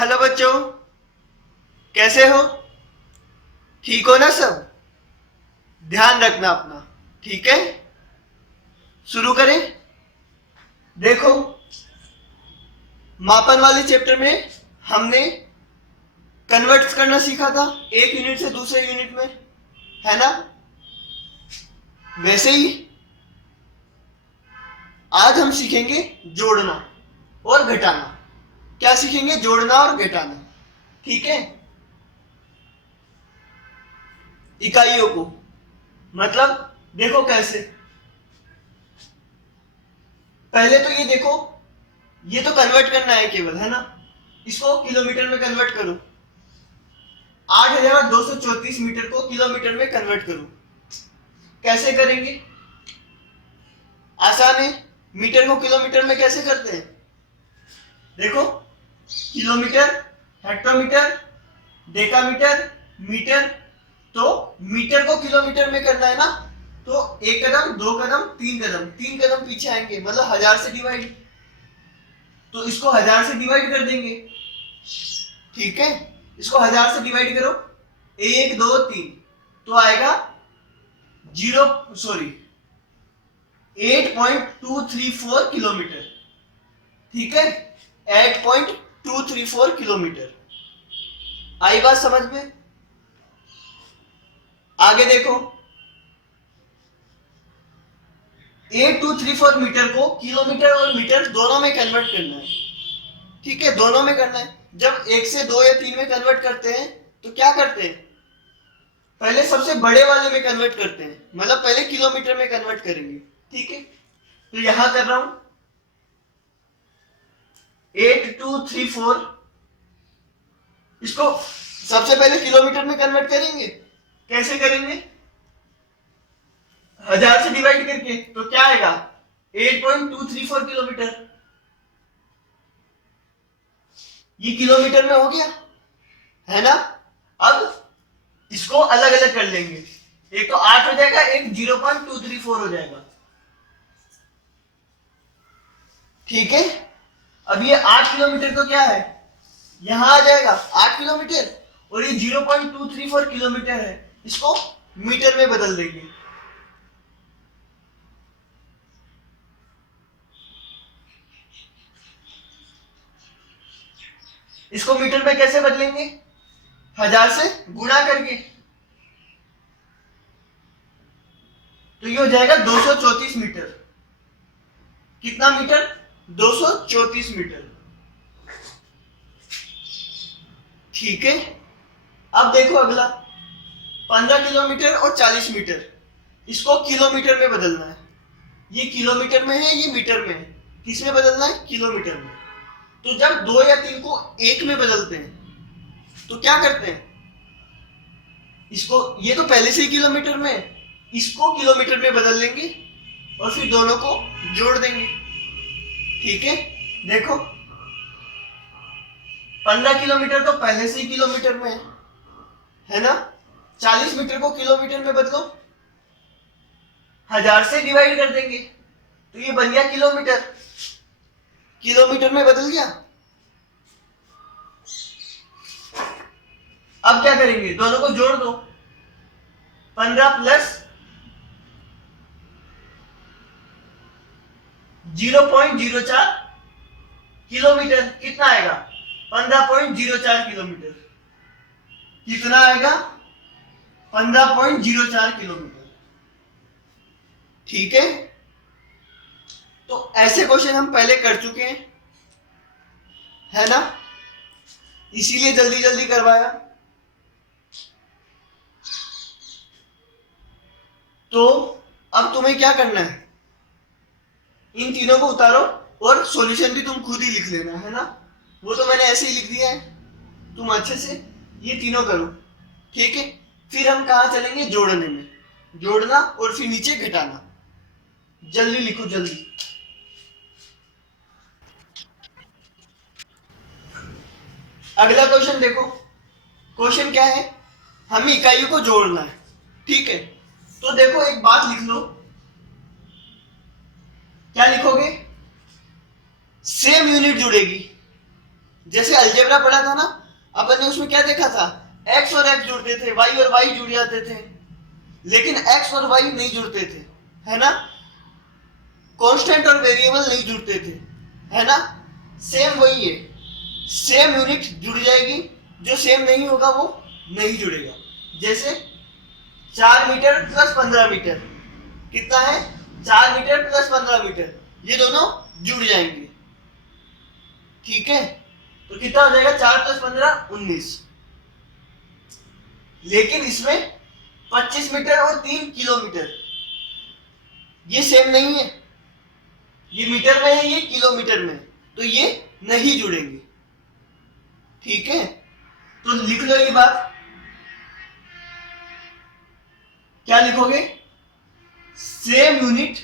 Hello बच्चों, कैसे हो? ठीक हो ना सब? ध्यान रखना अपना, ठीक है? शुरू करें। देखो, मापन वाले चैप्टर में हमने कन्वर्ट करना सीखा था एक यूनिट से दूसरे यूनिट में, है ना? वैसे ही आज हम सीखेंगे जोड़ना और घटाना। क्या सीखेंगे? जोड़ना और घटाना, ठीक है? इकाइयों को, मतलब देखो कैसे। पहले तो ये देखो, ये तो कन्वर्ट करना है केवल, है ना? इसको किलोमीटर में कन्वर्ट करो। 8,234 मीटर को किलोमीटर में कन्वर्ट करो। कैसे करेंगे? आसान है। मीटर को किलोमीटर में कैसे करते हैं? देखो, किलोमीटर, हेक्टोमीटर, डेकामीटर, मीटर। तो मीटर को किलोमीटर में करना है ना, तो एक कदम, दो कदम, तीन कदम पीछे आएंगे, मतलब 1000 से डिवाइड। तो इसको 1000 से डिवाइड कर देंगे, ठीक है? इसको 1000 से डिवाइड करो, 1 2 3, तो आएगा 8.234 किलोमीटर, ठीक है? 8.234 किलोमीटर। आई बात समझ में? आगे देखो, 8234 मीटर को किलोमीटर और मीटर दोनों में कन्वर्ट करना है, ठीक है? दोनों में करना है। जब एक से दो या तीन में कन्वर्ट करते हैं तो क्या करते हैं? पहले सबसे बड़े वाले में कन्वर्ट करते हैं, मतलब पहले किलोमीटर में कन्वर्ट करेंगे, ठीक है? तो यहां कर रहा हूं 8234, इसको सबसे पहले किलोमीटर में कन्वर्ट करेंगे। कैसे करेंगे? 1000 से डिवाइड करके, तो क्या आएगा? 8.234 किलोमीटर। ये किलोमीटर में हो गया, है ना? अब इसको अलग अलग कर लेंगे, एक तो 8 हो जाएगा, एक 0.234 हो जाएगा, ठीक है? अब ये 8 किलोमीटर तो क्या है, यहां आ जाएगा 8 किलोमीटर, और ये 0.234 किलोमीटर है, इसको मीटर में बदल देंगे। इसको मीटर में कैसे बदलेंगे? 1000 से गुणा करके, तो ये हो जाएगा 234 मीटर। कितना मीटर? 234 मीटर, ठीक है? अब देखो अगला, 15 किलोमीटर और 40 मीटर, इसको किलोमीटर में बदलना है। ये किलोमीटर में है, ये मीटर में है। किस में बदलना है? किलोमीटर में। तो जब दो या तीन को एक में बदलते हैं तो क्या करते हैं? इसको, ये तो पहले से ही किलोमीटर में है, इसको किलोमीटर में बदल लेंगे और फिर दोनों को जोड़ देंगे, ठीक है? देखो, 15 किलोमीटर तो पहले से ही किलोमीटर में है ना? 40 मीटर को किलोमीटर में बदलो, 1000 से डिवाइड कर देंगे, तो ये बन गया किलोमीटर। किलोमीटर में बदल गया। अब क्या करेंगे? दोनों को जोड़ दो, 15 प्लस 0.04 किलोमीटर, कितना आएगा? 15.04 किलोमीटर। कितना आएगा? 15.04 किलोमीटर, ठीक है? तो ऐसे क्वेश्चन हम पहले कर चुके हैं, है ना? इसीलिए जल्दी जल्दी करवाया। तो अब तुम्हें क्या करना है? इन तीनों को उतारो और सॉल्यूशन भी तुम खुद ही लिख लेना, है ना? वो तो मैंने ऐसे ही लिख दिया है, तुम अच्छे से ये तीनों करो, ठीक है? फिर हम कहा चलेंगे? जोड़ने में। जोड़ना और फिर नीचे घटाना। जल्दी लिखो, जल्दी। अगला क्वेश्चन देखो। क्वेश्चन क्या है? हमें इकाइयों को जोड़ना है, ठीक है? तो देखो, एक बात लिख लो। क्या लिखोगे? सेम यूनिट जुड़ेगी। जैसे अलजेब्रा पढ़ा था ना अपन ने, उसमें क्या देखा था, x और x जुड़ते थे, y और y जुड़ जाते थे, लेकिन x और y नहीं जुड़ते थे, है ना। कांस्टेंट और वेरिएबल नहीं जुड़ते थे, है ना। सेम वही है, सेम यूनिट जुड़ जाएगी, जो सेम नहीं होगा वो नहीं जुड़ेगा। जैसे 4 मीटर प्लस 15 मीटर कितना है, 4 मीटर प्लस 15 मीटर, ये दोनों जुड़ जाएंगे, ठीक है। तो कितना हो जाएगा, 4 प्लस 15 19। लेकिन इसमें 25 मीटर और 3 किलोमीटर ये सेम नहीं है, ये मीटर में है, ये किलोमीटर में, तो ये नहीं जुड़ेंगे, ठीक है। तो लिख लो ये बात, क्या लिखोगे, सेम यूनिट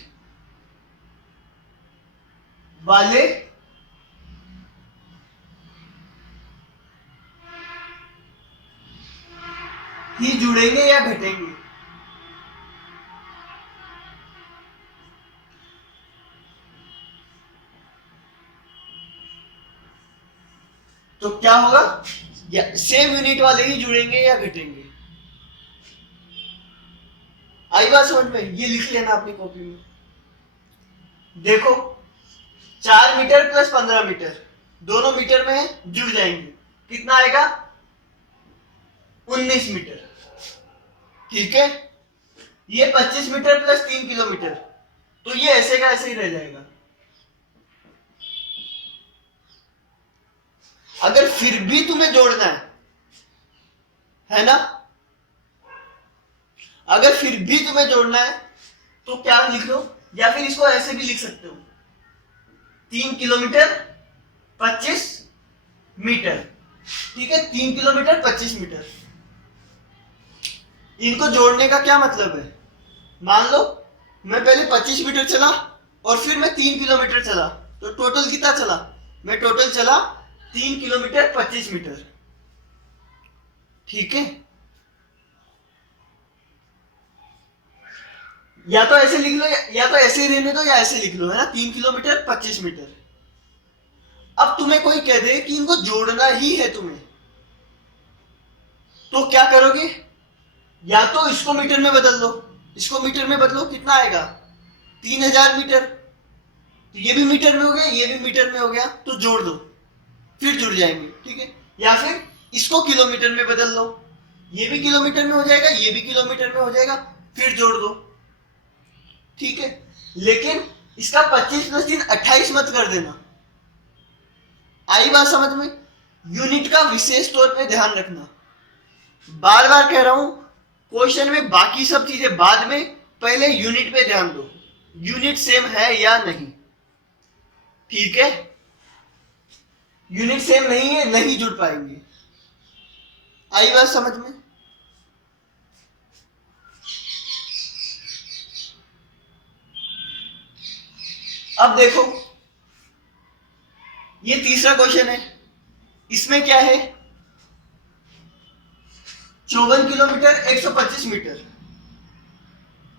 वाले ही जुड़ेंगे या घटेंगे। तो क्या होगा, या सेम यूनिट वाले ही जुड़ेंगे या घटेंगे। आई बात समझ में, ये लिख लेना अपनी कॉपी में। देखो 4 मीटर प्लस 15 मीटर दोनों मीटर में है, जुड़ जाएंगे, कितना आएगा 19 मीटर, ठीक है। ये 25 मीटर प्लस 3 किलोमीटर, तो ये ऐसे का ऐसे ही रह जाएगा। अगर फिर भी तुम्हें जोड़ना है ना, अगर फिर भी तुम्हें जोड़ना है तो क्या लिख लो, या फिर इसको ऐसे भी लिख सकते हो, 3 किलोमीटर 25 मीटर, ठीक है, 3 किलोमीटर 25 मीटर। इनको जोड़ने का क्या मतलब है, मान लो मैं पहले 25 मीटर चला और फिर मैं 3 किलोमीटर चला, तो टोटल कितना चला, मैं टोटल चला 3 किलोमीटर 25 मीटर, ठीक है। या तो ऐसे लिख लो, या तो ऐसे ही रहने दो, या ऐसे लिख लो, है ना, 3 किलोमीटर 25 मीटर। अब तुम्हें कोई कह दे कि इनको जोड़ना ही है तुम्हें, तो क्या करोगे, या तो इसको मीटर में बदल दो, इसको मीटर में बदलो, कितना आएगा 3000 मीटर, तो ये भी मीटर में हो गया, ये भी मीटर में हो गया, तो जोड़ दो, फिर जुड़ जाएंगे, ठीक है। या फिर इसको किलोमीटर में बदल लो, ये भी किलोमीटर में हो जाएगा, ये भी किलोमीटर में हो जाएगा, फिर जोड़ दो, ठीक है। लेकिन इसका 25 प्लस 3 28 मत कर देना। आई बात समझ में, यूनिट का विशेष तौर पे ध्यान रखना, बार बार कह रहा हूं, क्वेश्चन में बाकी सब चीजें बाद में, पहले यूनिट पे ध्यान दो, यूनिट सेम है या नहीं, ठीक है। यूनिट सेम नहीं है, नहीं जुड़ पाएंगे। आई बात समझ में। अब देखो ये तीसरा क्वेश्चन है, इसमें क्या है, 54 किलोमीटर 125 मीटर,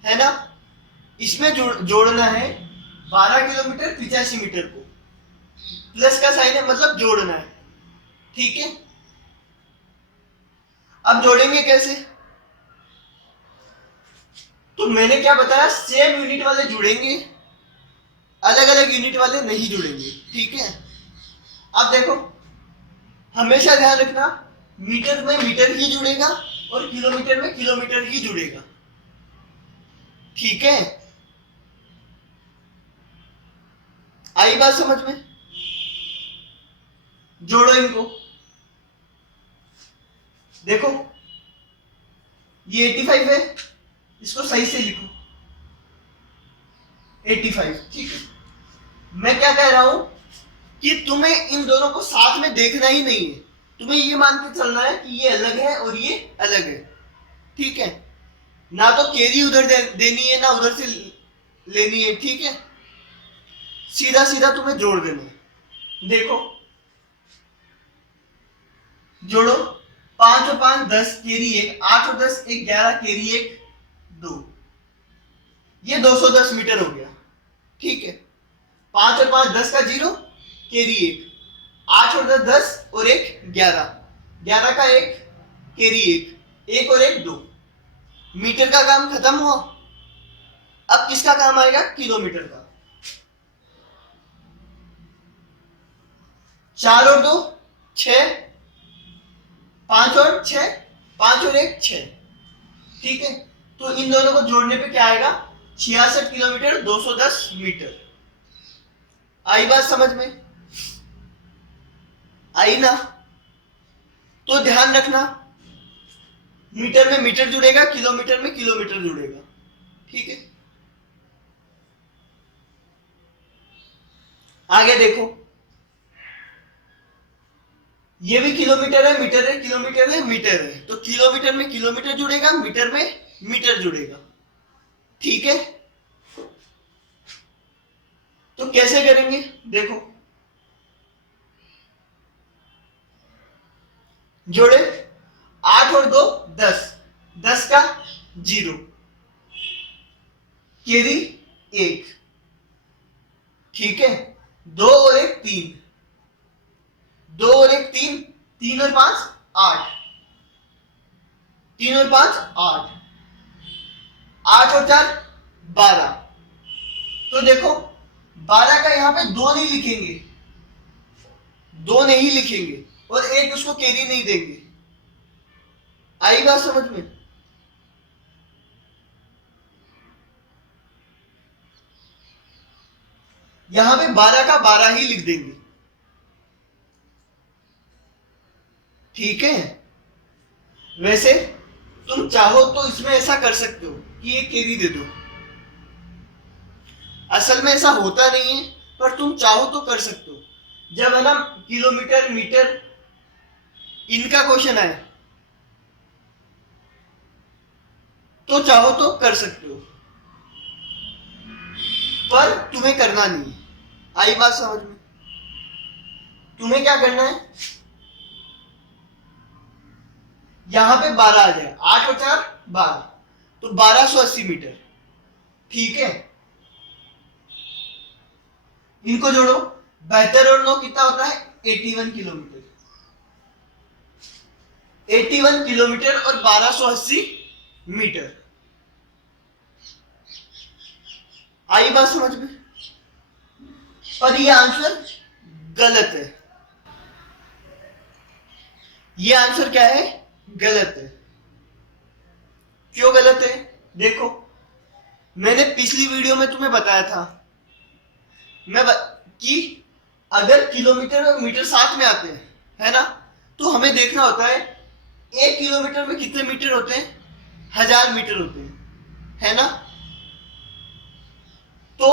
है ना। इसमें जोड़ना है 12 किलोमीटर 85 मीटर को, प्लस का साइन है मतलब जोड़ना है, ठीक है। अब जोड़ेंगे कैसे, तो मैंने क्या बताया, सेम यूनिट वाले जुड़ेंगे, अलग अलग यूनिट वाले नहीं जुड़ेंगे, ठीक है। अब देखो हमेशा ध्यान रखना, मीटर में मीटर ही जुड़ेगा और किलोमीटर में किलोमीटर ही जुड़ेगा, ठीक है। आई बात समझ में, जोड़ो इनको। देखो ये 85 है, इसको सही से लिखो 85, ठीक है। मैं क्या कह रहा हूं कि तुम्हें इन दोनों को साथ में देखना ही नहीं है, तुम्हें ये मान के चलना है कि ये अलग है और ये अलग है, ठीक है। ना तो कैरी उधर देनी है, ना उधर से लेनी है, ठीक है। सीधा सीधा तुम्हें जोड़ देना है। देखो जोड़ो, 5 और 5 10 कैरी 1, 8 और 10 11 कैरी 1 2, ये 210 मीटर हो गया, ठीक है। 5 और 5 10 का 0 कैरी 1, 8 और 10 10 और एक 11, 11 का एक, कैरी एक और एक 2। मीटर का काम खत्म हुआ। अब किसका काम आएगा? किलोमीटर का। 4 और 2 6, 5 और 6, 5 और 1 6। ठीक है, तो इन दोनों को जोड़ने पे क्या आएगा? 66 किलोमीटर 210 मीटर। आई बात समझ में? आई ना? तो ध्यान रखना, मीटर में मीटर जुड़ेगा, किलोमीटर में किलोमीटर जुड़ेगा। ठीक है, आगे देखो, ये भी किलोमीटर है, मीटर है, किलोमीटर है, मीटर है, तो किलोमीटर में किलोमीटर जुड़ेगा, मीटर में मीटर जुड़ेगा। ठीक है, तो कैसे करेंगे? देखो, जोड़े, 8 और 2 10, 10 का 0, कैरी 1। ठीक है, 2 और 1 3, 2 और 1 3, 3 और 5 8, 3 और 5 8, 8 और 4 12। तो देखो, 12 का यहां पे 2 नहीं लिखेंगे, 2 नहीं लिखेंगे, और एक उसको कैरी नहीं देंगे। आई बात समझ में? यहां पे 12 का 12 ही लिख देंगे। ठीक है, वैसे तुम चाहो तो इसमें ऐसा कर सकते हो कि ये कैरी दे दो। असल में ऐसा होता नहीं है, पर तुम चाहो तो कर सकते हो। जब है ना किलोमीटर मीटर इनका क्वेश्चन आए तो चाहो तो कर सकते हो, पर तुम्हें करना नहीं है। आई बात समझ में? तुम्हें क्या करना है, यहां पे 12 आ जाए, 8 और 4 12, तो 1280 मीटर। ठीक है, इनको जोड़ो, 72 और 9 कितना होता है? 81 किलोमीटर। 81 किलोमीटर और 1280 मीटर। आई बात समझ में? पर ये आंसर गलत है। ये आंसर क्या है? गलत है। क्यों गलत है? देखो, मैंने पिछली वीडियो में तुम्हें बताया था कि अगर किलोमीटर और मीटर साथ में आते हैं, है ना, तो हमें देखना होता है 1 किलोमीटर में कितने मीटर होते हैं? 1000 मीटर होते हैं, है ना। तो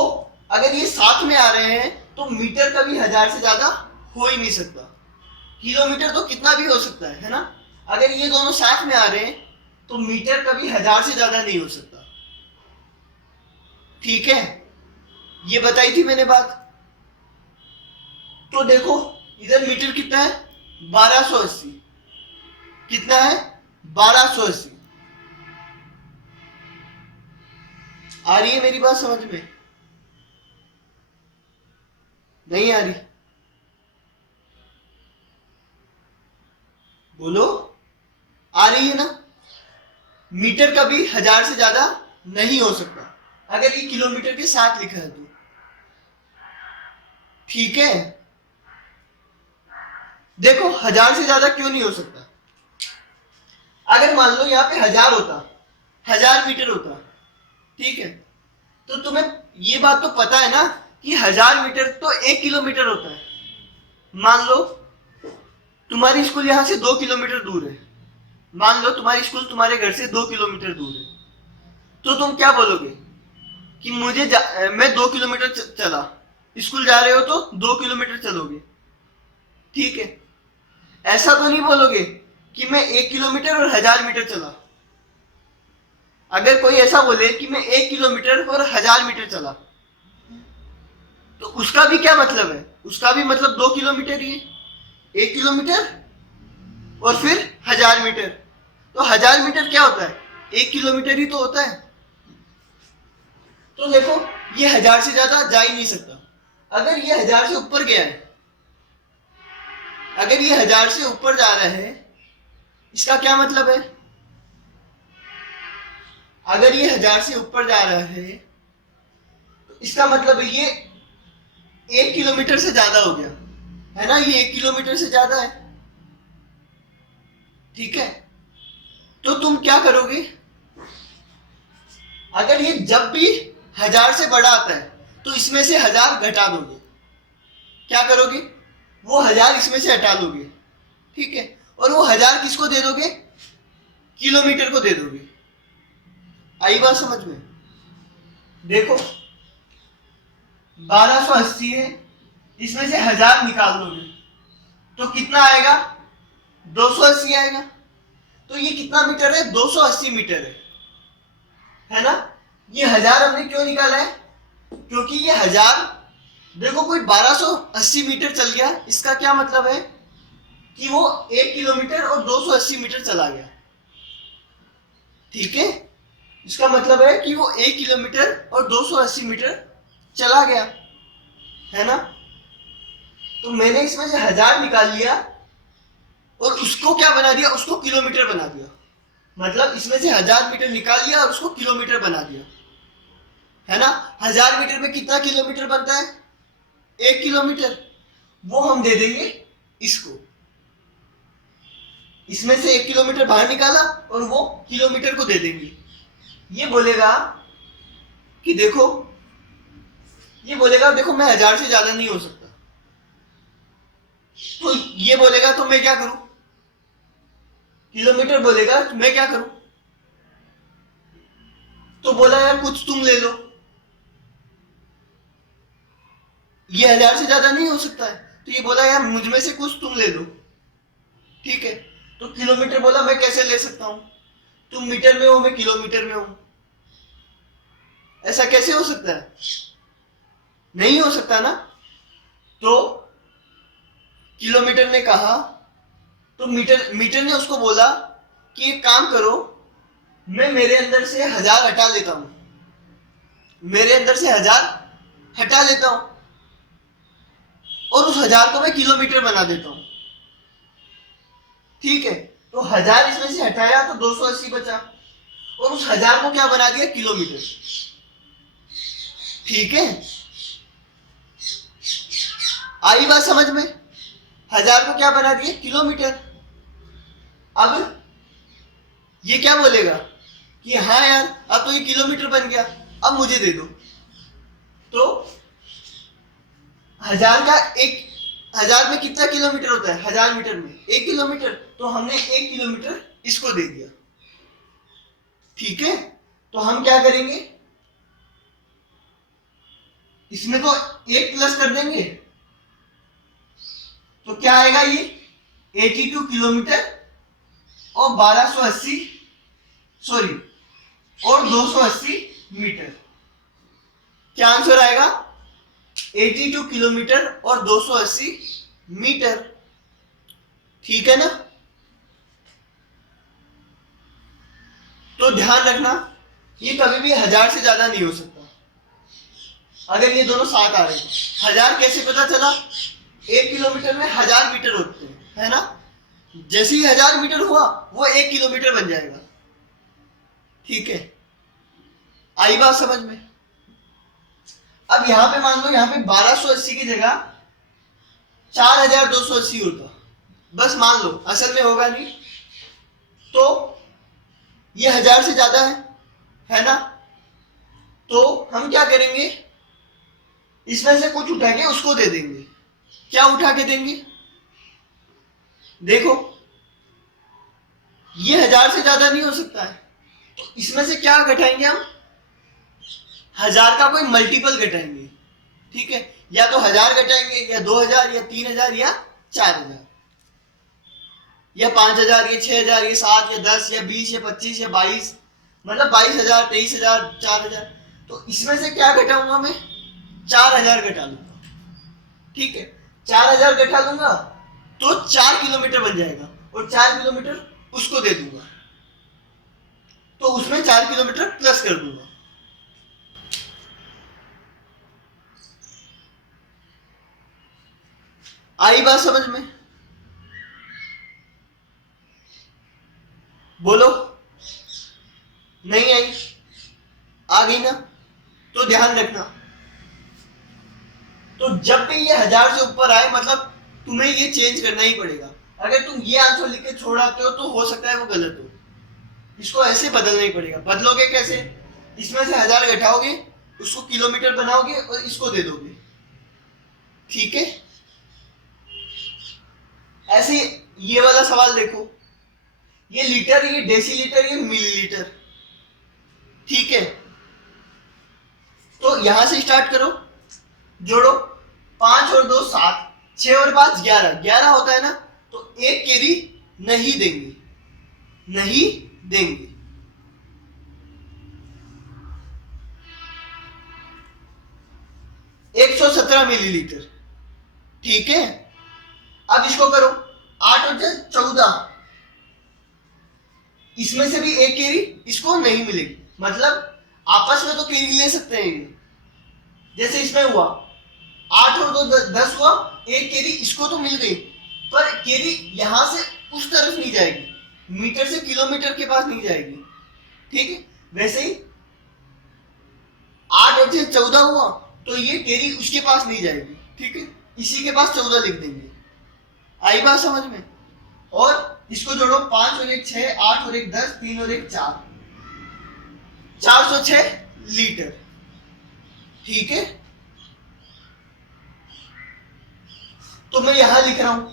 अगर ये साथ में आ रहे हैं तो मीटर कभी 1000 से ज्यादा हो ही नहीं सकता। किलोमीटर तो कितना भी हो सकता है ना। अगर ये दोनों साथ में आ रहे हैं तो मीटर कभी 1000 से ज्यादा नहीं हो सकता। ठीक है, ये बताई थी मैंने बात। तो देखो, इधर मीटर कितना है? 1280। कितना है? 1280। आ रही है मेरी बात समझ में? नहीं आ रही? बोलो, आ रही है ना। मीटर कभी 1000 से ज्यादा नहीं हो सकता अगर ये किलोमीटर के साथ लिखा है तो। ठीक है, देखो 1000 से ज्यादा क्यों नहीं हो सकता? अगर मान लो यहाँ पे 1000 होता, 1000 मीटर होता, ठीक है, तो तुम्हें ये बात तो पता है ना कि 1000 मीटर तो 1 किलोमीटर होता है। मान लो तुम्हारी स्कूल यहां से 2 किलोमीटर दूर है। मान लो तुम्हारी स्कूल तुम्हारे घर से 2 किलोमीटर दूर है, तो तुम क्या बोलोगे कि मैं 2 किलोमीटर चला। स्कूल जा रहे हो तो 2 किलोमीटर चलोगे। ठीक है, ऐसा तो नहीं बोलोगे कि मैं 1 किलोमीटर और 1000 मीटर चला। अगर कोई ऐसा बोले कि मैं 1 किलोमीटर और 1000 मीटर चला, तो उसका भी क्या मतलब है? उसका भी मतलब 2 किलोमीटर ही है। 1 किलोमीटर और फिर 1000 मीटर, तो 1000 मीटर क्या होता है? 1 किलोमीटर ही तो होता है। तो देखो, ये 1000 से ज्यादा जा ही नहीं सकता। अगर ये 1000 से ऊपर गया है अगर ये 1000 से ऊपर जा रहा है, इसका क्या मतलब है? अगर ये 1000 से ऊपर जा रहा है तो इसका मतलब है ये 1 किलोमीटर से ज्यादा हो गया, है ना? ये 1 किलोमीटर से ज्यादा है, ठीक है? तो तुम क्या करोगे? अगर ये जब भी 1000 से बड़ा आता है तो इसमें से 1000 घटा दोगे। क्या करोगे? वो 1000 इसमें से हटा लोगे, ठीक है? और वो 1000 किसको दे दोगे? किलोमीटर को दे दोगे। आई बात समझ में? देखो 1280 है, इसमें से 1000 निकाल दोगे तो कितना आएगा? 280 आएगा। तो ये कितना मीटर है? 280 मीटर है ना? ये 1000 हमने क्यों निकाला है? क्योंकि ये 1000, देखो कोई 1280 मीटर चल गया, इसका क्या मतलब है कि वो 1 किलोमीटर और 280 मीटर चला गया, ठीक है? इसका मतलब है कि वो 1 किलोमीटर और 280 मीटर चला गया, है ना? तो मैंने इसमें से 1000 निकाल लिया और उसको क्या बना दिया? उसको किलोमीटर बना दिया। मतलब इसमें से 1000 मीटर निकाल लिया और उसको किलोमीटर बना दिया, है ना? 1000 मीटर में कितना किलोमीटर बनता है? 1 किलोमीटर। वो हम दे देंगे इसको। इसमें से 1 किलोमीटर बाहर निकाला और वो किलोमीटर को दे देंगे। ये बोलेगा कि देखो, ये बोलेगा देखो मैं 1000 से ज्यादा नहीं हो सकता। तो ये बोलेगा तो मैं क्या करूं? किलोमीटर बोलेगा तो मैं क्या करूं? तो बोला यार कुछ तुम ले लो। ये 1000 से ज्यादा नहीं हो सकता है, तो ये बोला यार मुझ में से कुछ तुम ले लो, ठीक है? तो किलोमीटर बोला मैं कैसे ले सकता हूं? तुम मीटर में हो, मैं किलोमीटर में हूं। ऐसा कैसे हो सकता है? नहीं हो सकता ना? तो किलोमीटर ने कहा, तो मीटर ने उसको बोला कि एक काम करो, मैं मेरे अंदर से 1000 हटा लेता हूं, मेरे अंदर से 1000 हटा लेता हूं और उस 1000 को मैं किलोमीटर बना देता हूं, ठीक है? तो 1000 इसमें से हटाया तो 280 बचा और उस 1000 को क्या बना दिया? किलोमीटर, ठीक है? आई बात समझ में? 1000 को क्या बना दिया? किलोमीटर। अब ये क्या बोलेगा कि हाँ यार अब तो ये किलोमीटर बन गया, अब मुझे दे दो। तो 1000 का 1000 में कितना किलोमीटर होता है? 1000 मीटर में 1 किलोमीटर। तो हमने 1 किलोमीटर इसको दे दिया, ठीक है? तो हम क्या करेंगे? इसमें तो 1 प्लस कर देंगे, तो क्या आएगा? ये 82 किलोमीटर और 1280 सॉरी और 280 मीटर। क्या आंसर आएगा? 82 किलोमीटर और 280 मीटर, ठीक है ना? तो ध्यान रखना ये कभी भी 1000 से ज्यादा नहीं हो सकता अगर ये दोनों साथ आ रहे हैं। 1000 कैसे पता चला? 1 किलोमीटर में 1000 मीटर होते हैं, है ना? जैसे ही 1000 मीटर हुआ वो 1 किलोमीटर बन जाएगा, ठीक है? आई बात समझ में? अब यहां पे मान लो यहां पे 1280 की जगह 4280 होता, बस मान लो, असल में होगा नहीं, तो ये 1000 से ज्यादा है ना? तो हम क्या करेंगे? इसमें से कुछ उठा के उसको दे देंगे। क्या उठा के देंगे? देखो ये 1000 से ज्यादा नहीं हो सकता है, तो इसमें से क्या घटाएंगे हम? 1000 का कोई मल्टीपल घटाएंगे, ठीक है? या तो 1000 घटाएंगे या 2000 या 3000 या 4000 या 5000 या 6000 या 7 या 10 या 20 या 25 या 22, मतलब 22000 23000 4000। तो इसमें से क्या घटाऊंगा मैं? 4000 घटा लूंगा, ठीक है? 4000 घटा लूंगा तो 4 किलोमीटर बन जाएगा और 4 किलोमीटर उसको दे दूंगा, तो उसमें 4 किलोमीटर प्लस कर दूंगा। आई बात समझ में? बोलो, नहीं आई? आ गई ना? तो ध्यान रखना, तो जब भी ये 1000 से ऊपर आए मतलब तुम्हें ये चेंज करना ही पड़ेगा। अगर तुम ये आंसर लिख के छोड़ आते हो तो हो सकता है वो गलत हो, इसको ऐसे बदलना ही पड़ेगा। बदलोगे कैसे? इसमें से 1000 घटाओगे, उसको किलोमीटर बनाओगे और इसको दे दोगे, ठीक है? ऐसे ये वाला सवाल देखो, ये लीटर, ये डेसीलीटर, ये मिलीलीटर, ठीक है? तो यहां से स्टार्ट करो, जोड़ो, 5 और 2 7, 6 और 5 11, 11 होता है ना, तो एक केरी नहीं देंगे, नहीं देंगे। एक 117 मिलीलीटर, ठीक है? अब इसको करो, 8 और 14, इसमें से भी एक केरी इसको नहीं मिलेगी, मतलब आपस में तो केरी ले सकते हैं ये, जैसे इसमें हुआ 8 और 2 10 हुआ, एक केरी इसको तो मिल गई, पर केरी यहां से उस तरफ नहीं जाएगी, मीटर से किलोमीटर के पास नहीं जाएगी, ठीक है? वैसे ही 8 और 14 हुआ, तो ये केरी उसके पास नहीं जाएगी, ठीक है? इसी के पास 14 लिख देंगे। आई बात समझ में? और इसको जोड़ो, 5 और 1 6, 8 और 1 10, 3 और 1 4, 406 लीटर, ठीक है? तो मैं यहां लिख रहा हूं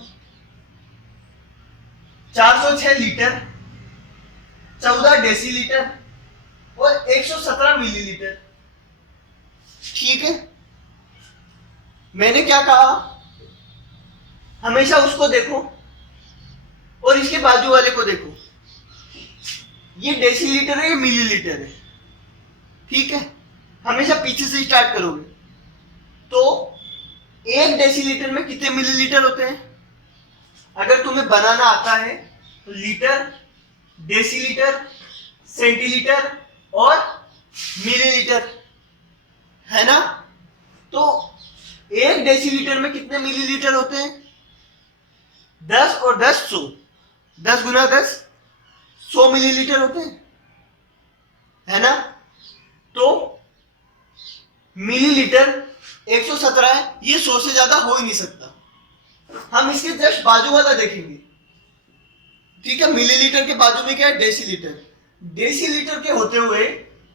406 लीटर, 14 डेसीलीटर और 117 मिलीलीटर, ठीक है? मैंने क्या कहा, हमेशा उसको देखो और इसके बाजू वाले को देखो, ये डेसीलीटर है, ये मिलीलीटर है, ठीक है? हमेशा पीछे से स्टार्ट करोगे। तो 1 डेसीलीटर में कितने मिलीलीटर होते हैं? अगर तुम्हें बनाना आता है तो लीटर, डेसीलीटर, सेंटीलीटर और मिलीलीटर, है ना? तो 1 डेसीलीटर में कितने मिलीलीटर होते हैं? 10 और 10 100, 10 गुना 10 100 मिलीलीटर होते हैं, है ना? तो मिलीलीटर 117 है, ये 100 से ज्यादा हो ही नहीं सकता। हम इसके जस्ट बाजू वाला देखेंगे, ठीक है? मिलीलीटर के बाजू में क्या है? डेसीलीटर। डेसीलीटर के होते हुए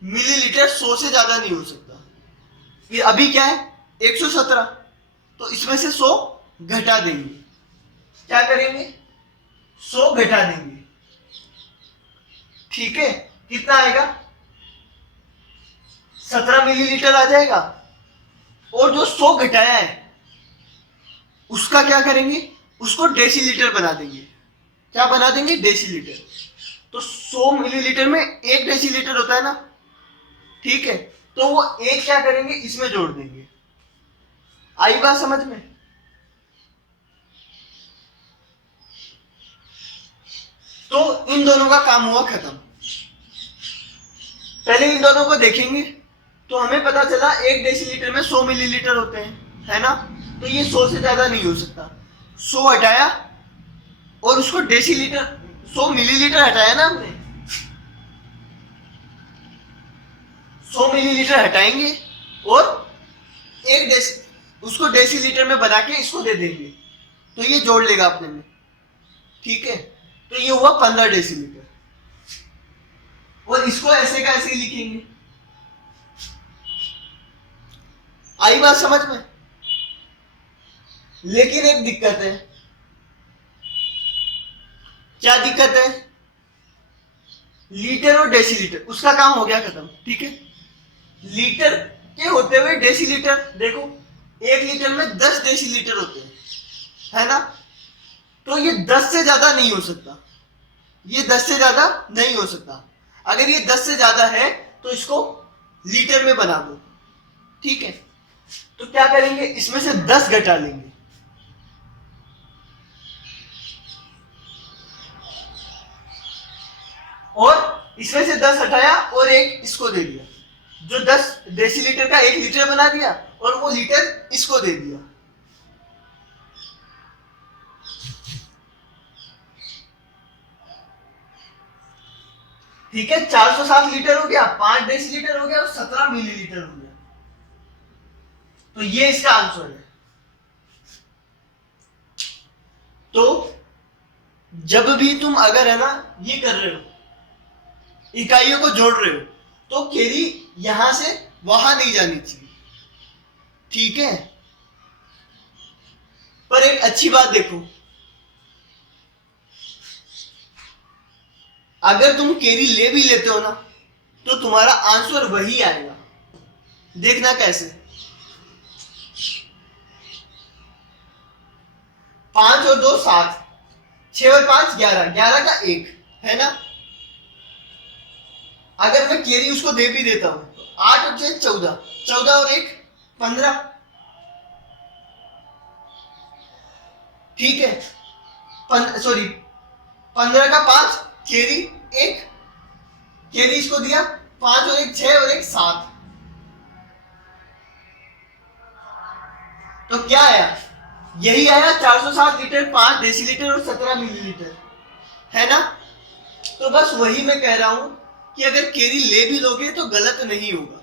मिलीलीटर 100 से ज्यादा नहीं हो सकता। ये अभी क्या है? 117, तो इसमें से 100 घटा देंगे। क्या करेंगे? 100 घटा देंगे, ठीक है? कितना आएगा? 17 मिलीलीटर आ जाएगा। और जो 100 घटाया है उसका क्या करेंगे? उसको डेसीलीटर बना देंगे। क्या बना देंगे? डेसीलीटर। तो 100 मिलीलीटर में 1 डेसीलीटर होता है ना, ठीक है? तो वो एक क्या करेंगे? इसमें जोड़ देंगे। आई बात समझ में? तो इन दोनों का काम हुआ खत्म। पहले इन दोनों को देखेंगे तो हमें पता चला 1 डेसीलीटर में 100 मिलीलीटर होते हैं, है ना? तो ये 100 से ज्यादा नहीं हो सकता। 100 हटाया और उसको डेसीलीटर, 100 मिलीलीटर हटाया ना हमने, 100 मिलीलीटर हटाएंगे और उसको डेसीलीटर में बना के इसको दे देंगे, तो ये जोड़ लेगा अपने में, ठीक है? तो ये हुआ 15 डेसीलीटर। और इसको ऐसे का ऐसे लिखेंगे। आई बात समझ में? लेकिन एक दिक्कत है। क्या दिक्कत है? लीटर और डेसीलीटर, उसका काम हो गया खत्म, ठीक है? लीटर के होते हुए डेसीलीटर, देखो 1 लीटर में 10 डेसीलीटर होते हैं, है ना? तो ये 10 से ज्यादा नहीं हो सकता, ये 10 से ज्यादा नहीं हो सकता। अगर ये 10 से ज्यादा है तो इसको लीटर में बना दो, ठीक है? तो क्या करेंगे? इसमें से 10 घटा लेंगे, और इसमें से 10 हटाया और एक इसको दे दिया, जो 10 डेसीलीटर का 1 लीटर बना दिया, और वो लीटर इसको दे दिया। ठीक है, 407 लीटर हो गया, 5 डेसीलीटर हो गया और 17 मिलीलीटर हो गया। तो ये इसका आंसर है। तो जब भी तुम अगर है ना ये कर रहे हो, इकाइयों को जोड़ रहे हो, तो केरी यहां से वहां नहीं जानी चाहिए, ठीक है। पर एक अच्छी बात देखो, अगर तुम केरी ले भी लेते हो ना, तो तुम्हारा आंसर वही आएगा। देखना कैसे। 5 और 2 7, 6 और 5 11, 11 का 1 है ना। अगर मैं केरी उसको दे भी देता हूं तो 8 और 6 14, 14 और 1 15, ठीक है। सॉरी 15 का 5, केरी 1, केरी इसको दिया 5 और 1 6 और 1 7। तो क्या आया, यही आया 407 लीटर, 5 डेसीलीटर और 17 मिलीलीटर, है ना। तो बस वही मैं कह रहा हूं कि अगर केरी ले भी लोगे तो गलत नहीं होगा,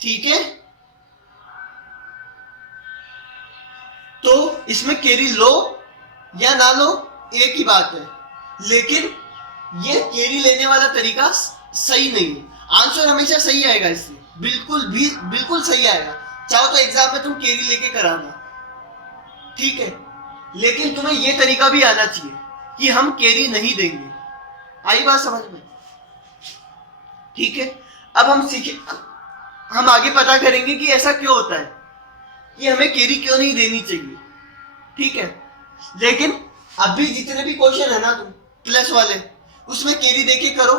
ठीक है। तो इसमें केरी लो या ना लो एक ही बात है, लेकिन ये केरी लेने वाला तरीका सही नहीं है। आंसर हमेशा सही आएगा इससे, बिल्कुल सही आएगा। चाहो तो एग्जाम में तुम केरी लेके कराना, ठीक है, लेकिन तुम्हें ये तरीका भी आना चाहिए कि हम केरी नहीं देंगे। आई बात समझ में, ठीक है। अब हम आगे पता करेंगे कि ऐसा क्यों होता है, कि हमें केरी क्यों नहीं देनी चाहिए, ठीक है। लेकिन अभी जितने भी क्वेश्चन है ना तुम प्लस वाले, उसमें केरी देके करो,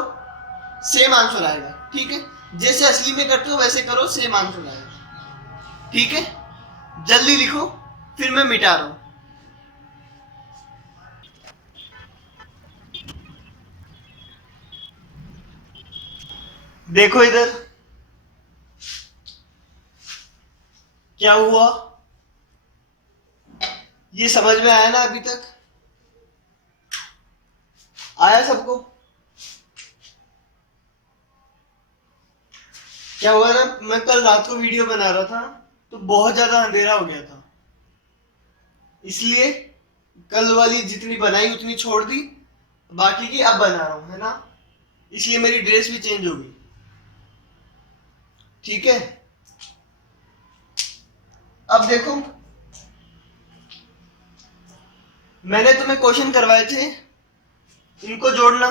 सेम आंसर आएगा, ठीक है। जैसे असली में करते हो वैसे करो, सेम आंसर आएगा, ठीक है। जल्दी लिखो, फिर मैं मिटा रहा हूं। देखो इधर क्या हुआ, ये समझ में आया ना अभी तक? आया सबको? क्या हुआ ना, मैं कल रात को वीडियो बना रहा था तो बहुत ज्यादा अंधेरा हो गया था, इसलिए कल वाली जितनी बनाई उतनी छोड़ दी, बाकी की अब बना रहा हूं, है ना। इसलिए मेरी ड्रेस भी चेंज हो गई, ठीक है। अब देखो, मैंने तुम्हें क्वेश्चन करवाए थे, इनको जोड़ना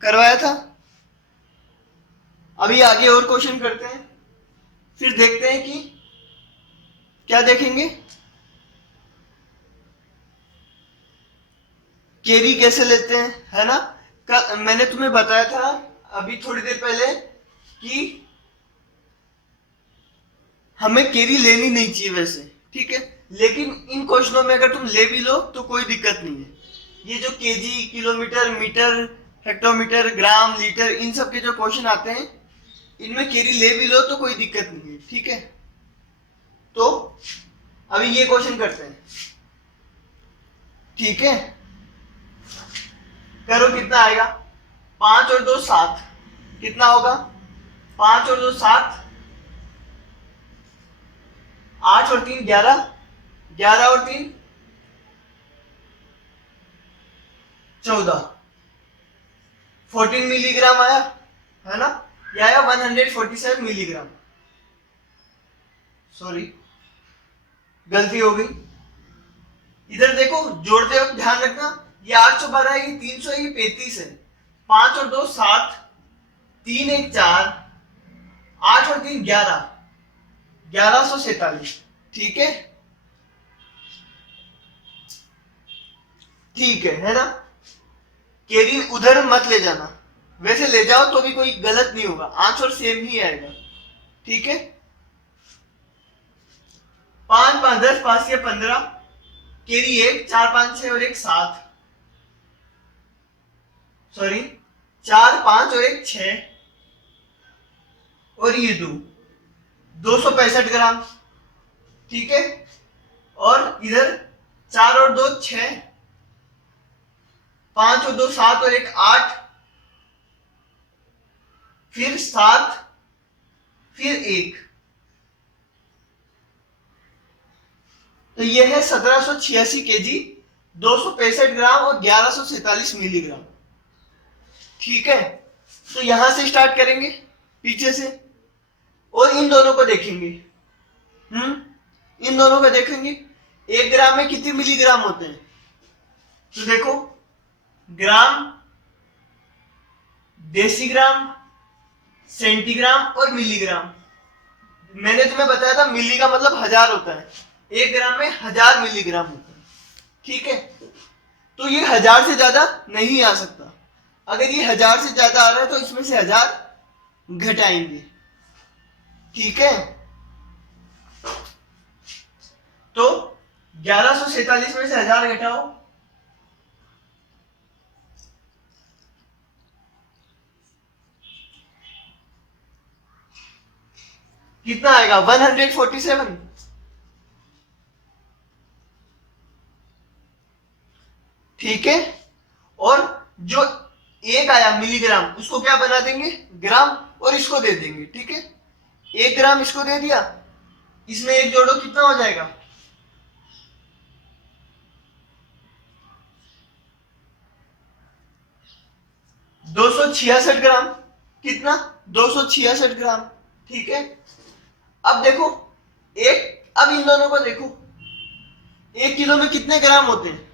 करवाया था। अभी आगे और क्वेश्चन करते हैं, फिर देखते हैं कि क्या देखेंगे, केरी कैसे लेते हैं, है ना। मैंने तुम्हें बताया था अभी थोड़ी देर पहले कि हमें केरी लेनी नहीं चाहिए वैसे, ठीक है। लेकिन इन क्वेश्चनों में अगर तुम ले भी लो तो कोई दिक्कत नहीं है। ये जो केजी, किलोमीटर, मीटर, हेक्टोमीटर, ग्राम, लीटर, इन सब के जो क्वेश्चन आते हैं, इनमें केरी ले भी लो तो कोई दिक्कत नहीं है, ठीक है। तो अभी ये क्वेश्चन करते हैं, ठीक है। करो, कितना आएगा, 5 और 2 7, कितना होगा, 5 और 2 7, 8 और 3 11, 11 और 3 14, 14 मिलीग्राम आया, है ना। यह आया 147 मिलीग्राम, सॉरी गलती हो गई। इधर देखो, जोड़ते वक्त ध्यान रखना, ये 812 है, ये 300 है, ये 35 है। 5 और 2 7, 3 1 4, 8 और 3 11, 1147, ठीक है, ठीक है ना। केरी उधर मत ले जाना, वैसे ले जाओ तो भी कोई गलत नहीं होगा, आंसर सेम ही आएगा, ठीक है। 5 5 10, 5 या 15, केरी 1, 4 5 6 और 1 7, सॉरी 4 5 और 1 6, और ये 265 ग्राम, ठीक है। और इधर 4 और 2 6, 5 और 2 7 और 1 8, फिर 7, फिर 1। तो यह है 1786 केजी, 265 ग्राम और 1147 मिलीग्राम। ठीक है, तो यहां से स्टार्ट करेंगे, पीछे से, और इन दोनों को देखेंगे। इन दोनों को देखेंगे। 1 ग्राम में कितने मिलीग्राम होते हैं? तो देखो, ग्राम, डेसीग्राम, सेंटीग्राम और मिलीग्राम। मैंने तुम्हें बताया था मिली का मतलब 1000 होता है। 1 ग्राम में 1000 मिलीग्राम होता है। ठीक है, तो ये 1000 से ज्यादा नहीं आ सकता। अगर ये 1000 से ज्यादा आ रहा है तो इसमें से 1000 घटाएंगे। ठीक है, तो 1147 में से 1000 घटाओ, कितना आएगा? 147। ठीक है, और जो 1 आया मिलीग्राम, उसको क्या बना देंगे? ग्राम, और इसको दे देंगे। ठीक है, 1 ग्राम इसको दे दिया, इसमें 1 जोड़ो, कितना हो जाएगा? 266 ग्राम। कितना? 266 ग्राम। ठीक है, अब देखो, अब इन दोनों को देखो, 1 किलो में कितने ग्राम होते हैं?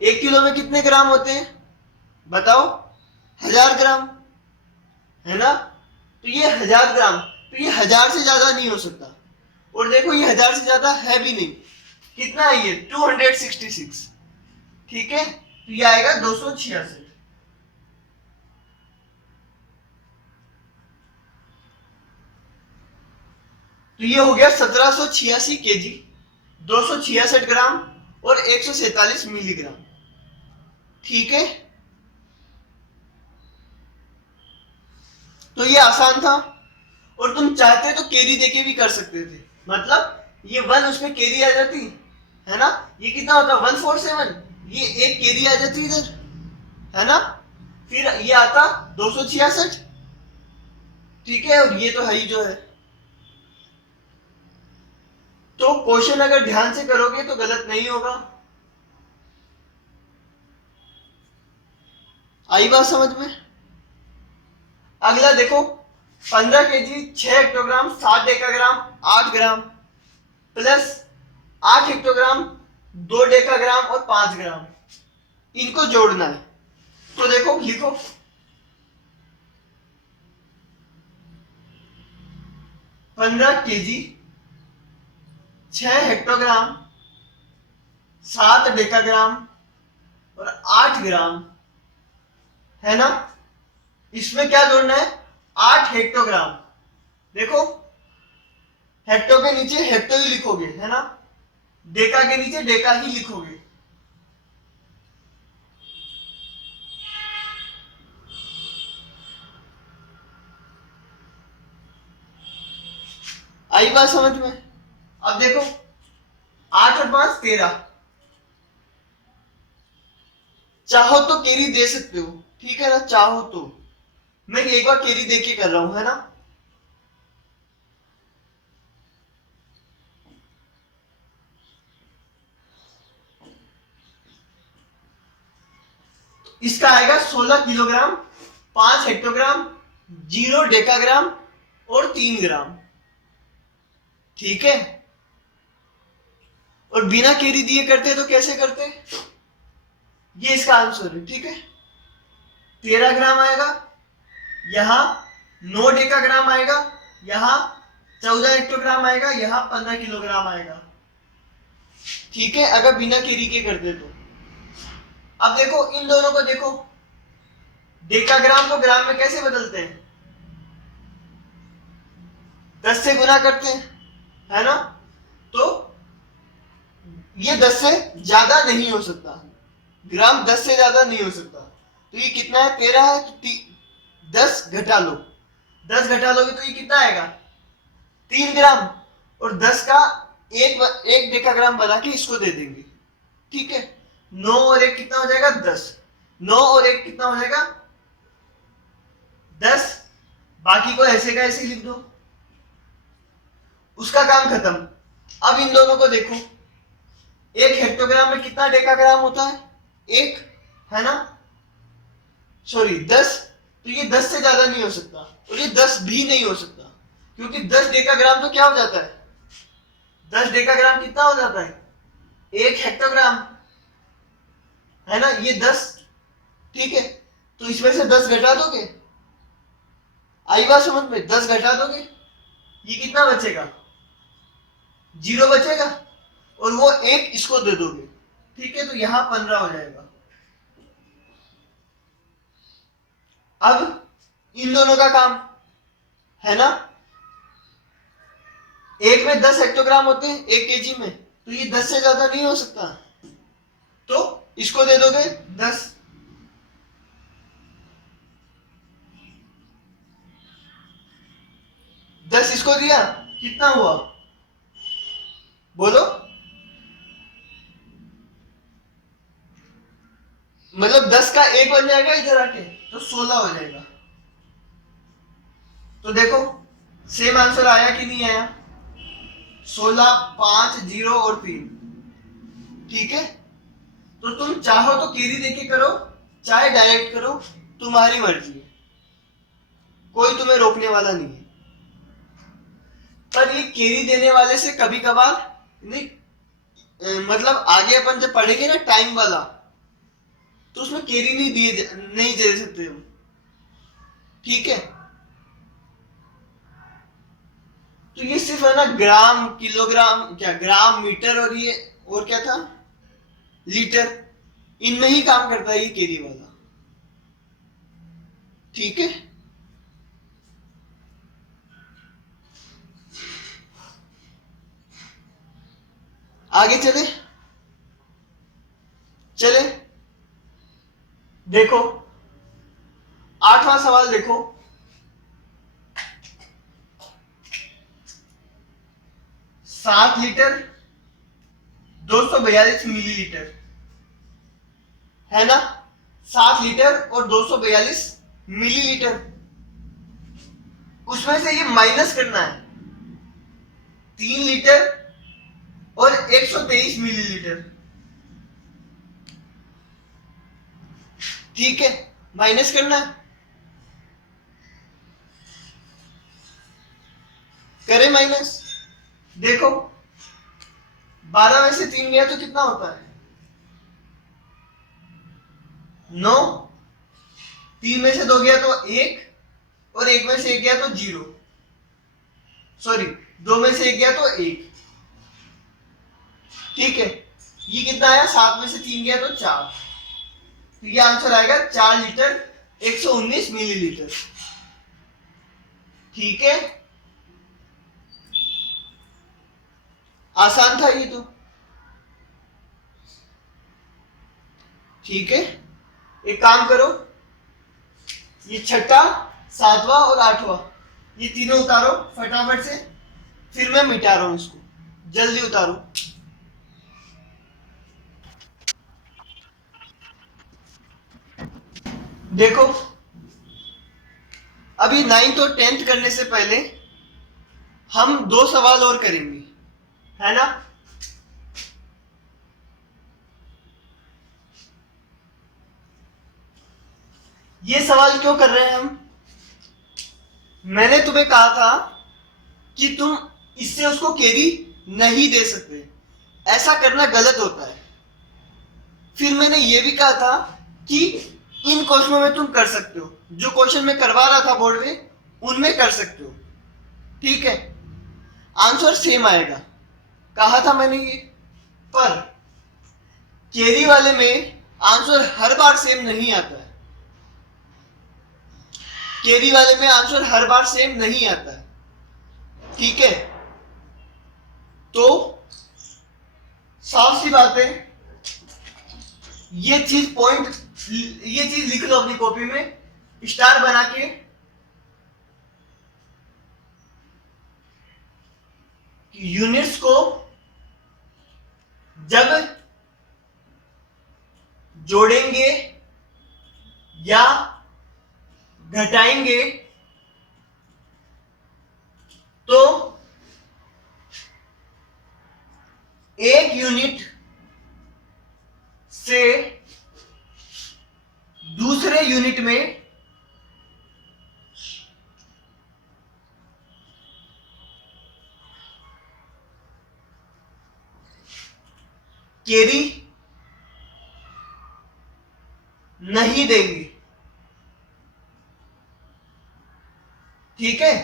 1 किलो में कितने ग्राम होते हैं बताओ? 1000 ग्राम, है ना? तो ये 1000 ग्राम, तो ये 1000 से ज्यादा नहीं हो सकता। और देखो, ये 1000 से ज्यादा है भी नहीं। कितना है ये? 266। ठीक है, तो ये आएगा 266। तो ये हो गया 1786 केजी, 266 ग्राम और 147 मिलीग्राम। ठीक है, तो ये आसान था, और तुम चाहते तो केरी देके भी कर सकते थे। मतलब ये 1 उसमें केरी आ जाती, है ना? ये कितना होता? 147। ये 1 केरी आ जाती इधर, है ना? फिर ये आता 266। ठीक है, और ये तो है ही जो है। तो क्वेश्चन अगर ध्यान से करोगे तो गलत नहीं होगा। आई बात समझ में? अगला देखो, 15 केजी, 6 हेक्टोग्राम, 7 डेकाग्राम, 8 ग्राम, प्लस 8 हेक्टोग्राम, 2 डेकाग्राम और 5 ग्राम, इनको जोड़ना है। तो देखो, लिखो, 15 केजी, 6 हेक्टोग्राम, 7 डेकाग्राम और 8 ग्राम, है ना? इसमें क्या जोड़ना है? 8 हेक्टोग्राम। देखो, हेक्टो के नीचे हेक्टो ही लिखोगे, है ना? डेका के नीचे डेका ही लिखोगे। आई बात समझ में? अब देखो, 8 और 5 13। चाहो तो केरी दे सकते हो, ठीक है ना? चाहो तो। मैं एक बार केरी दे के कर रहा हूं, है ना? इसका आएगा 16 किलोग्राम, 5 हेक्टोग्राम, 0 डेकाग्राम और 3 ग्राम। ठीक है, और बिना केरी दिए करते तो कैसे करते? ये इसका आंसर है। ठीक है, 13 ग्राम आएगा, यहां 9 डेकाग्राम आएगा, यहां 14 हेक्टोग्राम आएगा, यहां 15 किलोग्राम आएगा। ठीक है, अगर बिना केरी के करते तो। अब देखो, इन दोनों को देखो, डेकाग्राम को ग्राम में कैसे बदलते हैं? 10 से गुना करते हैं, है ना? तो ये 10 से ज्यादा नहीं हो सकता, ग्राम 10 से ज्यादा नहीं हो सकता। तो ये कितना है? 13 है, तो 10 घटा लो, 10 घटा लोगे तो ये कितना आएगा? 3 ग्राम। और 10 का एक डेकाग्राम बना के इसको दे देंगे। ठीक है, 9 और 1 कितना हो जाएगा? 10। 9 और 1 कितना हो जाएगा? 10, बाकी को ऐसे का ऐसे लिख दो, उसका काम खत्म। अब इन दोनों को देखो, एक हेक्टोग्राम में कितना डेकाग्राम होता है? एक, है ना? सॉरी 10, तो ये 10 से ज्यादा नहीं हो सकता और ये 10 भी नहीं हो सकता, क्योंकि 10 डेकाग्राम तो क्या हो जाता है? 10 डेकाग्राम कितना हो जाता है? एक हेक्टोग्राम, है ना? ये 10, ठीक है, तो इसमें से 10 घटा दोगे, आई बात समझ में? 10 घटा दोगे, ये कितना बचेगा? 0 बचेगा, और वो एक इसको दे दोगे, ठीक है, तो यहां 15 हो जाएगा। अब इन दोनों का काम, है ना? एक में 10 हेक्टोग्राम होते हैं 1 केजी में, तो ये 10 से ज्यादा नहीं हो सकता, तो इसको दे दोगे 10। दस इसको दिया, कितना हुआ बोलो? मतलब 10 का एक बन जाएगा इधर आके, तो 16 हो जाएगा। तो देखो सेम आंसर आया कि नहीं आया? 16, 5, 0 और 3, ठीक है। तो तुम चाहो तो केरी देके करो, चाहे डायरेक्ट करो, तुम्हारी मर्जी है, कोई तुम्हें रोकने वाला नहीं है। पर ये केरी देने वाले से कभी कभार नहीं, मतलब आगे अपन जब पढ़ेंगे ना टाइम वाला, तो उसमें केरी नहीं दे सकते हम, ठीक है। तो ये सिर्फ है ना ग्राम, किलोग्राम, क्या ग्राम, मीटर, और ये और क्या था, लीटर, इनमें ही काम करता है ये केरी वाला, ठीक है। आगे चले चले, देखो 8वां सवाल देखो। 7 लीटर 242 मिलीलीटर, है ना? 7 लीटर और 242 मिलीलीटर, उसमें से ये माइनस करना है 3 लीटर और 123 मिलीलीटर, ठीक है, माइनस करना है। करें माइनस, देखो 12 में से 3 गया तो कितना होता है? 9, 3 में से 2 गया तो 1, और 1 में से 1 गया तो 0, सॉरी 2 में से 1 गया तो 1, ठीक है। ये कितना आया? 7 में से 3 गया तो 4, तो ये आंसर आएगा 4 लीटर 119 मिलीलीटर, ठीक है। आसान था ये तो, ठीक है। एक काम करो, ये छठा, 7वां और 8वां, ये तीनों उतारो फटाफट से, फिर मैं मिटा रहा हूं इसको, जल्दी उतारो। देखो अभी 9th और 10th करने से पहले हम 2 सवाल और करेंगे, है ना? ये सवाल क्यों कर रहे हैं हम? मैंने तुम्हें कहा था कि तुम इससे उसको केरी नहीं दे सकते, ऐसा करना गलत होता है। फिर मैंने ये भी कहा था कि इन क्वेश्चनों में तुम कर सकते हो, जो क्वेश्चन मैं करवा रहा था बोर्ड में उनमें कर सकते हो, ठीक है। आंसर सेम आएगा, कहा था मैंने ये। पर केरी वाले में आंसर हर बार सेम नहीं आता है, केरी वाले में आंसर हर बार सेम नहीं आता है, ठीक है। तो साफ सी बात है, ये चीज पॉइंट, ये चीज लिख लो अपनी कॉपी में, स्टार बना के। यूनिट्स को जब जोड़ेंगे या घटाएंगे तो एक यूनिट से दूसरे यूनिट में कैरी नहीं देंगे। ठीक है,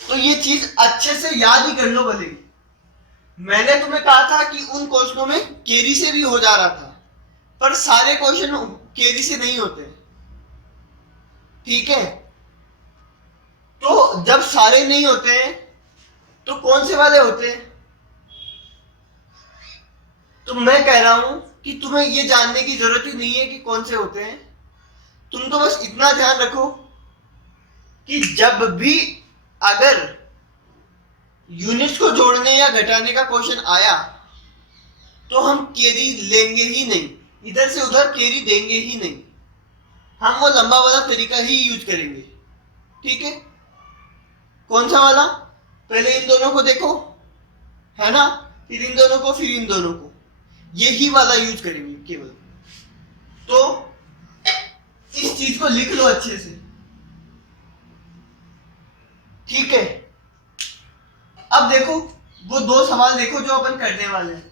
तो ये चीज अच्छे से याद ही कर लो। भले मैंने तुम्हें कहा था कि उन क्वेश्चनों में कैरी से भी हो जा रहा था, पर सारे क्वेश्चन कैरी से नहीं होते। ठीक है, तो जब सारे नहीं होते हैं तो कौन से वाले होते हैं? तो मैं कह रहा हूं कि तुम्हें ये जानने की जरूरत ही नहीं है कि कौन से होते हैं। तुम तो बस इतना ध्यान रखो कि जब भी अगर यूनिट्स को जोड़ने या घटाने का क्वेश्चन आया तो हम कैरी लेंगे ही नहीं, इधर से उधर कैरी देंगे ही नहीं। हम वो लंबा वाला तरीका ही यूज करेंगे। ठीक है, कौन सा वाला? पहले इन दोनों को देखो, है ना, फिर इन दोनों को, फिर इन दोनों को, यही वाला यूज करेंगे केवल। तो इस चीज को लिख लो अच्छे से। ठीक है, अब देखो वो दो सवाल देखो जो अपन करने वाले हैं।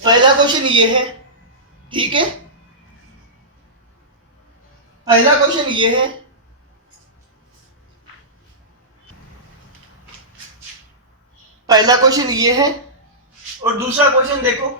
पहला क्वेश्चन ये है। ठीक है, पहला क्वेश्चन ये है, पहला क्वेश्चन ये है, और दूसरा क्वेश्चन देखो।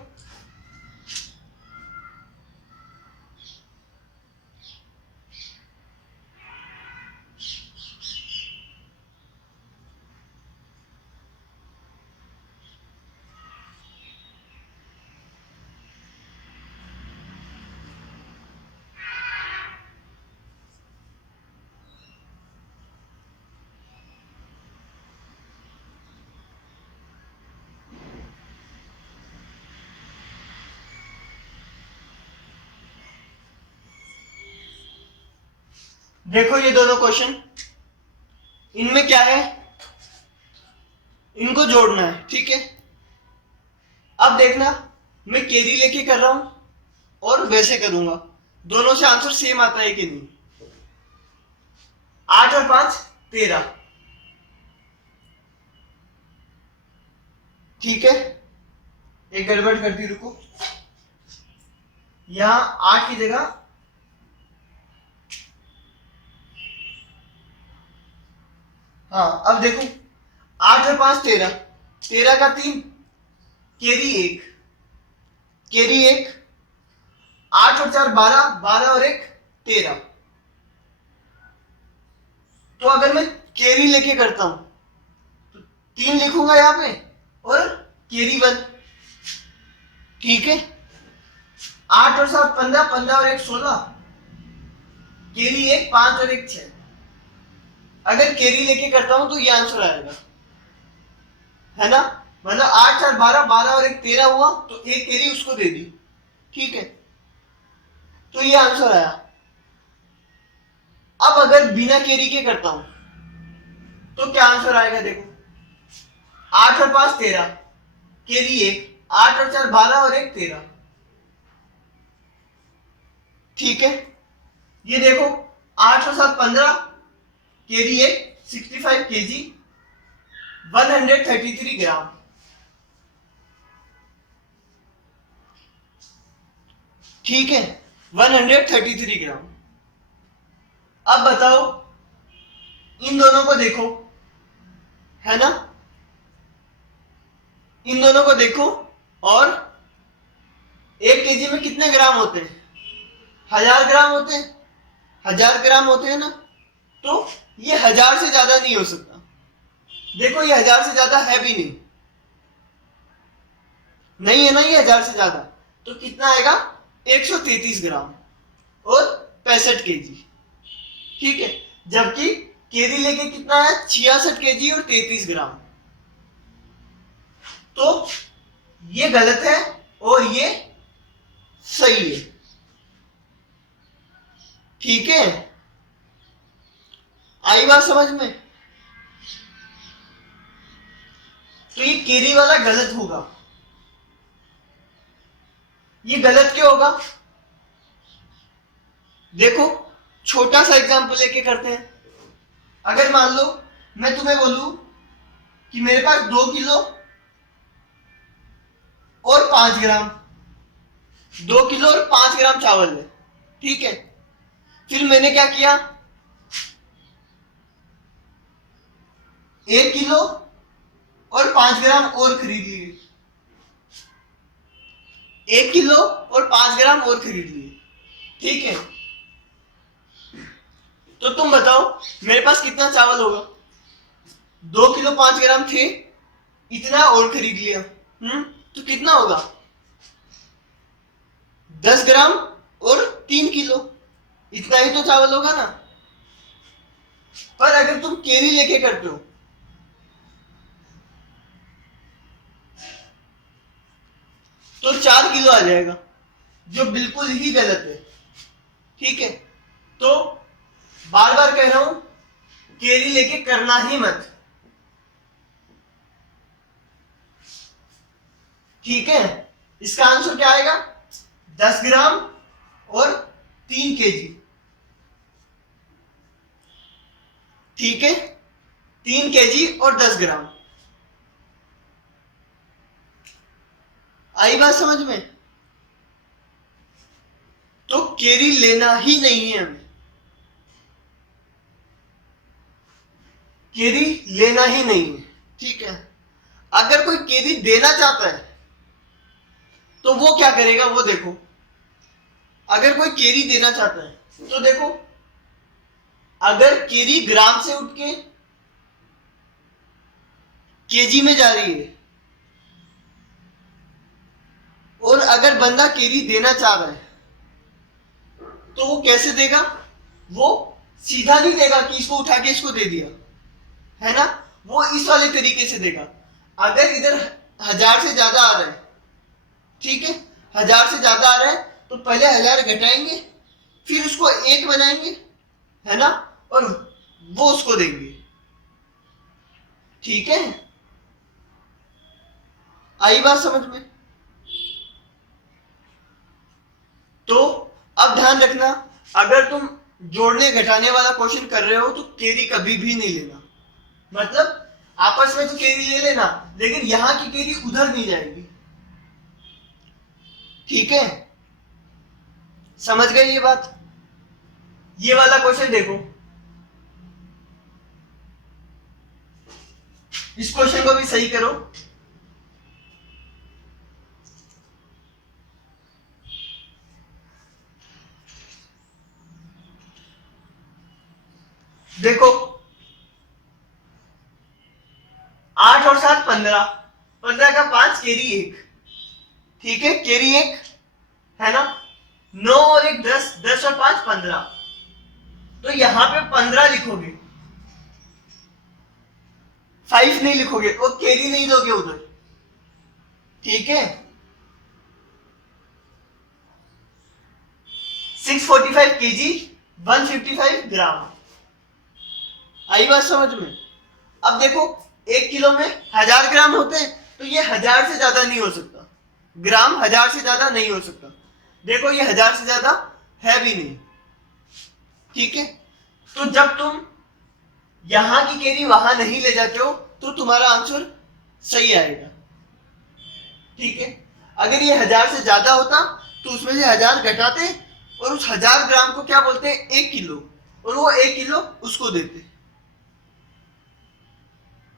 देखो ये दोनों क्वेश्चन, इनमें क्या है, इनको जोड़ना है। ठीक है, अब देखना मैं कैरी लेके कर रहा हूं और वैसे करूंगा, दोनों से आंसर सेम आता है कि नहीं। 8 और 5 13। ठीक है, एक गड़बड़ करती, रुको। यहां 8 की जगह हाँ, अब देखो 8 और 5 13, 13 का 3, कैरी 1, कैरी 1, 8 और 4 12, 12 और 1 13। तो अगर मैं कैरी लेके करता हूं तो 3 लिखूंगा यहां पे और कैरी 1। ठीक है, 8 और 7 15, 15 और 1 16, कैरी 1 5 और 1 6। अगर कैरी लेके करता हूं तो ये आंसर आएगा, है ना। मतलब 8 4 12, 12 और 1 13 हुआ, तो एक कैरी उसको दे दी। ठीक है, तो ये आंसर आया। अब अगर बिना कैरी के करता हूं तो क्या आंसर आएगा? देखो 8 और 5 13, कैरी 1, 8 और 4 12 और 1 13। ठीक है, ये देखो 8 और 7 15, कैरी 1 65 केजी, 133 ग्राम। ठीक है, 133 ग्राम। अब बताओ, इन दोनों को देखो, है ना, इन दोनों को देखो, और 1 केजी में कितने ग्राम होते हैं? 1000 ग्राम होते हैं, 1000 ग्राम होते हैं ना। तो ये 1000 से ज्यादा नहीं हो सकता। देखो ये 1000 से ज्यादा है भी नहीं, नहीं है ना ये 1000 से ज्यादा, तो कितना आएगा 133 ग्राम और 65 केजी। ठीक है, जबकि केरी लेके कितना है 66 केजी और 33 ग्राम। तो ये गलत है और ये सही है। ठीक है, आई बात समझ में? तो ये केरी वाला गलत होगा। ये गलत क्यों होगा? देखो छोटा सा एग्जांपल लेके करते हैं। अगर मान लो मैं तुम्हें बोलूं कि मेरे पास 2 किलो और 5 ग्राम, 2 किलो और 5 ग्राम चावल है। ठीक है, फिर मैंने क्या किया, 1 किलो और 5 ग्राम और खरीद लिए, 1 किलो और 5 ग्राम और खरीद लिए। ठीक है, तो तुम बताओ मेरे पास कितना चावल होगा? 2 किलो 5 ग्राम थे, इतना और खरीद लिया, तो कितना होगा? 10 ग्राम और 3 किलो, इतना ही तो चावल होगा ना। पर अगर तुम केरी लेके करते हो तो 4 किलो आ जाएगा, जो बिल्कुल ही गलत है। ठीक है, तो बार बार कह रहा हूं केरी लेके करना ही मत। ठीक है, इसका आंसर क्या आएगा? 10 ग्राम और 3 केजी। ठीक है, 3 केजी और 10 ग्राम। आई बात समझ में? तो केरी लेना ही नहीं है हमें, केरी लेना ही नहीं है। ठीक है, अगर कोई केरी देना चाहता है तो वो क्या करेगा वो देखो। अगर कोई केरी देना चाहता है तो देखो, अगर केरी ग्राम से उठ के केजी में जा रही है और अगर बंदा केरी देना चाह रहा है तो वो कैसे देगा? वो सीधा नहीं देगा कि इसको उठा के इसको दे दिया, है ना, वो इस वाले तरीके से देगा। अगर इधर 1000 से ज्यादा आ रहा है, ठीक है, 1000 से ज्यादा आ रहा है तो पहले 1000 घटाएंगे, फिर उसको 1 बनाएंगे, है ना, और वो उसको देंगे। ठीक है, आई बात समझ में? तो अब ध्यान रखना, अगर तुम जोड़ने घटाने वाला क्वेश्चन कर रहे हो तो केरी कभी भी नहीं लेना। मतलब आपस में तो केरी ले लेना, लेकिन यहां की केरी उधर नहीं जाएगी। ठीक है, समझ गए ये बात? ये वाला क्वेश्चन देखो, इस क्वेश्चन को भी सही करो। देखो 8 और 7 15, 15 का 5 केरी 1। ठीक है, केरी 1 है ना, 9 और 1 10, 10 और 5 15। तो यहां पे 15 लिखोगे, 5 नहीं लिखोगे, वो केरी नहीं दोगे उधर। ठीक है, 645 केजी 155 ग्राम। आई बात समझ में? अब देखो 1 किलो में 1000 ग्राम होते हैं, तो ये 1000 से ज्यादा नहीं हो सकता, ग्राम 1000 से ज्यादा नहीं हो सकता। देखो ये 1000 से ज्यादा है भी नहीं। ठीक है, तो जब तुम यहां की केरी वहां नहीं ले जाते हो तो तुम्हारा आंसर सही आएगा। ठीक है, अगर ये 1000 से ज्यादा होता तो उसमें से 1000 घटाते और उस 1000 ग्राम को क्या बोलते हैं 1 किलो, और वो 1 किलो उसको देते।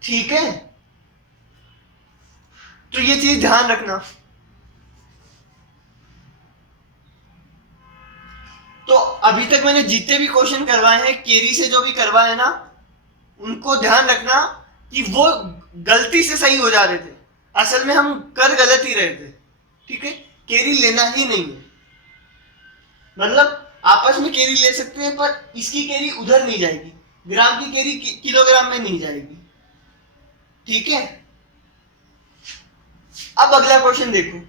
ठीक है, तो ये चीज ध्यान रखना। तो अभी तक मैंने जितने भी क्वेश्चन करवाए हैं केरी से, जो भी करवाए ना, उनको ध्यान रखना कि वो गलती से सही हो जा रहे थे, असल में हम कर गलत ही रहे थे, ठीक है। कैरी लेना ही नहीं है, मतलब आपस में कैरी ले सकते हैं, पर इसकी कैरी उधर नहीं जाएगी, ग्राम की कैरी किलोग्राम में नहीं जाएगी, ठीक है। अब अगला क्वेश्चन देखो,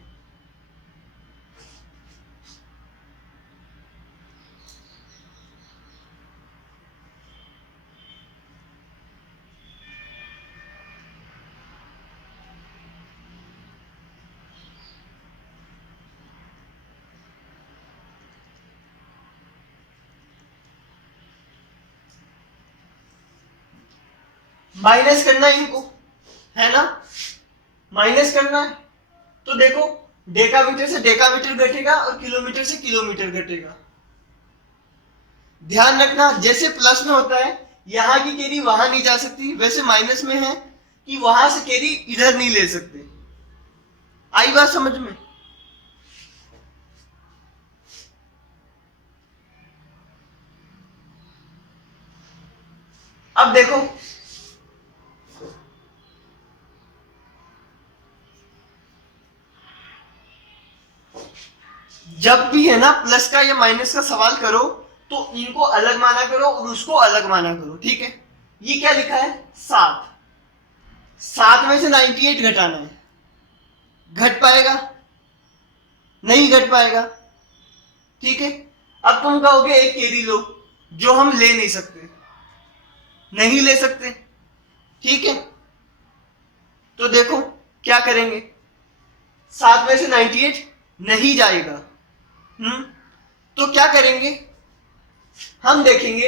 माइनस करना है इनको, है ना, माइनस करना है। तो देखो डेकामीटर से डेकामीटर घटेगा और किलोमीटर से किलोमीटर घटेगा। ध्यान रखना जैसे प्लस में होता है यहां की कैरी वहां नहीं जा सकती, वैसे माइनस में है कि वहां से कैरी इधर नहीं ले सकते। आई बात समझ में? अब देखो जब भी है ना प्लस का या माइनस का सवाल करो तो इनको अलग माना करो और उसको अलग माना करो, ठीक है। ये क्या लिखा है 7, 7 में से 98 घटाना है, घट पाएगा? नहीं घट पाएगा, ठीक है। अब तुम कहोगे एक कैरी लो, जो हम ले नहीं सकते, नहीं ले सकते, ठीक है। तो देखो क्या करेंगे, 7 में से 98 नहीं जाएगा, तो क्या करेंगे, हम देखेंगे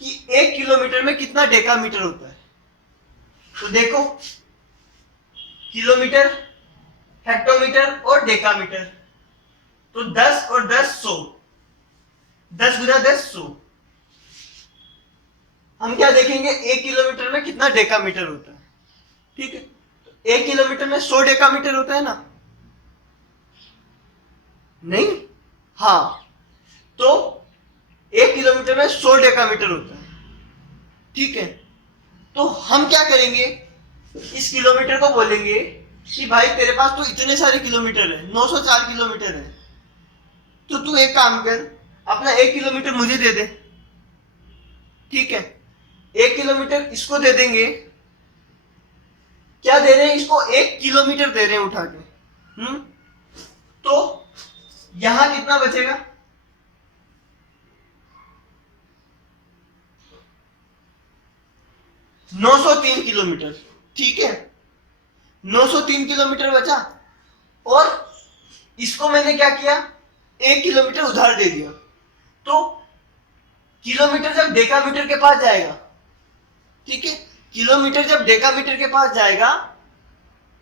कि 1 किलोमीटर में कितना डेकामीटर होता है। तो देखो किलोमीटर, हेक्टोमीटर और डेकामीटर, तो 10 और 10 100, 10 गुना 10 100। हम क्या देखेंगे 1 किलोमीटर में कितना डेकामीटर होता है, ठीक है। तो 1 किलोमीटर में 100 डेकामीटर होता है ना, नहीं, हाँ, तो 1 किलोमीटर में 100 डेकामीटर होता है, ठीक है। तो हम क्या करेंगे, इस किलोमीटर को बोलेंगे कि भाई तेरे पास तो इतने सारे किलोमीटर है, 904 किलोमीटर है, तो तू एक काम कर, अपना 1 किलोमीटर मुझे दे दे, ठीक है। 1 किलोमीटर इसको दे देंगे, क्या दे रहे हैं इसको, 1 किलोमीटर दे रहे हैं उठा के, तो यहां कितना बचेगा, 903 किलोमीटर, ठीक है। 903 किलोमीटर बचा, और इसको मैंने क्या किया, 1 किलोमीटर उधार दे दिया, तो किलोमीटर जब डेकामीटर के पास जाएगा, ठीक है, किलोमीटर जब डेकामीटर के पास जाएगा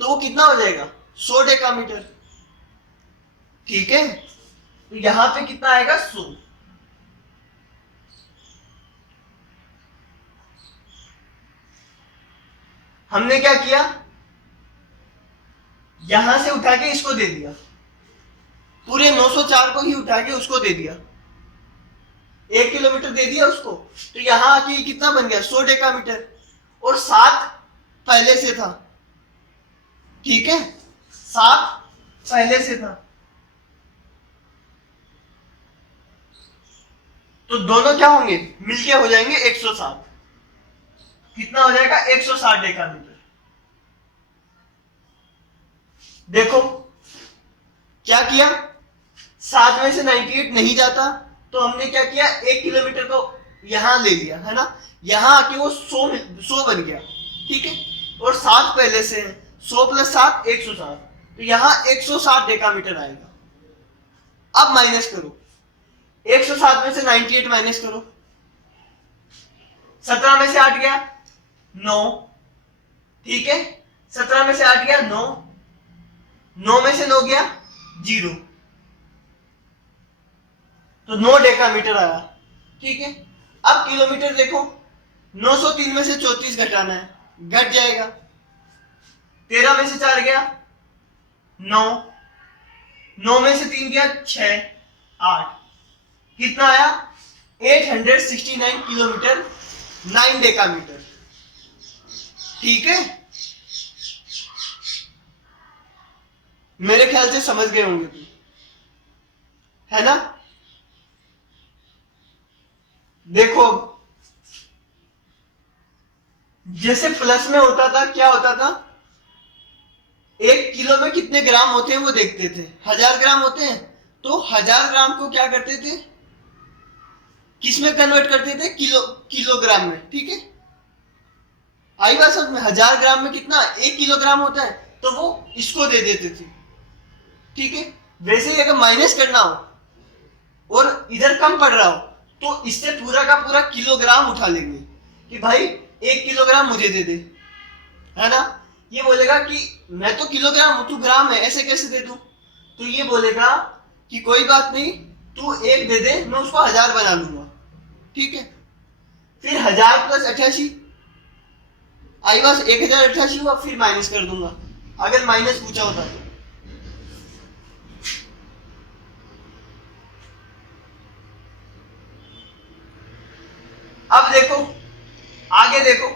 तो वो कितना हो जाएगा, 100 डेकामीटर, ठीक है। तो यहां पे कितना आएगा, 100। हमने क्या किया, यहां से उठा के इसको दे दिया, पूरे 904 को ही उठा के उसको दे दिया, 1 किलोमीटर दे दिया उसको, तो यहां आके कितना बन गया, 100 डेकामीटर, और 7 पहले से था, ठीक है, 7 पहले से था, तो दोनों क्या होंगे, मिलके हो जाएंगे 107। कितना हो जाएगा, 160 डेकामीटर। देखो क्या किया, 7 में से 98 नहीं जाता, तो हमने क्या किया, 1 किलोमीटर को यहां ले लिया, है ना, यहां आके वो 100 बन गया, ठीक है, और 7 पहले से है, 100 + 7 160, तो यहां 160 डेकामीटर आएगा। अब माइनस करो, 107 में से 98 माइनस करो, 17 में से 8 गया 9, ठीक है, 17 में से 8 गया 9, 9 में से 9 गया 0, तो 9 डेकामीटर आया, ठीक है। अब किलोमीटर देखो, 903 में से 34 घटाना है, घट जाएगा, 13 में से 4 गया 9, 9 में से 3 गया 6, 8, कितना आया, 869 किलोमीटर, 9 डेकामीटर, ठीक है, मेरे ख्याल से समझ गए होंगे तुम, है ना। देखो जैसे प्लस में होता था, क्या होता था, 1 किलो में कितने ग्राम होते हैं वो देखते थे, 1000 ग्राम होते हैं, तो 1000 ग्राम को क्या करते थे, किस में कन्वर्ट करते थे, किलोग्राम में। ठीक है, आई बात समझ में, 1000 ग्राम में कितना, 1 किलोग्राम होता है, तो वो इसको दे देते थे। ठीक है, वैसे ही अगर माइनस करना हो और इधर कम पड़ रहा हो तो इससे पूरा का पूरा किलोग्राम उठा लेंगे कि भाई 1 किलोग्राम मुझे दे दे, है ना। ये बोलेगा कि मैं तो किलोग्राम हूं, तू ग्राम है, ऐसे कैसे दे दूं। तो ये बोलेगा कि कोई बात नहीं, तू 1 दे दे, मैं उसको 1000 बना लूंगा। ठीक है, फिर 1000 प्लस 88, आई बस 1088 हुआ, फिर माइनस कर दूंगा अगर माइनस पूछा होता तो। अब देखो आगे, देखो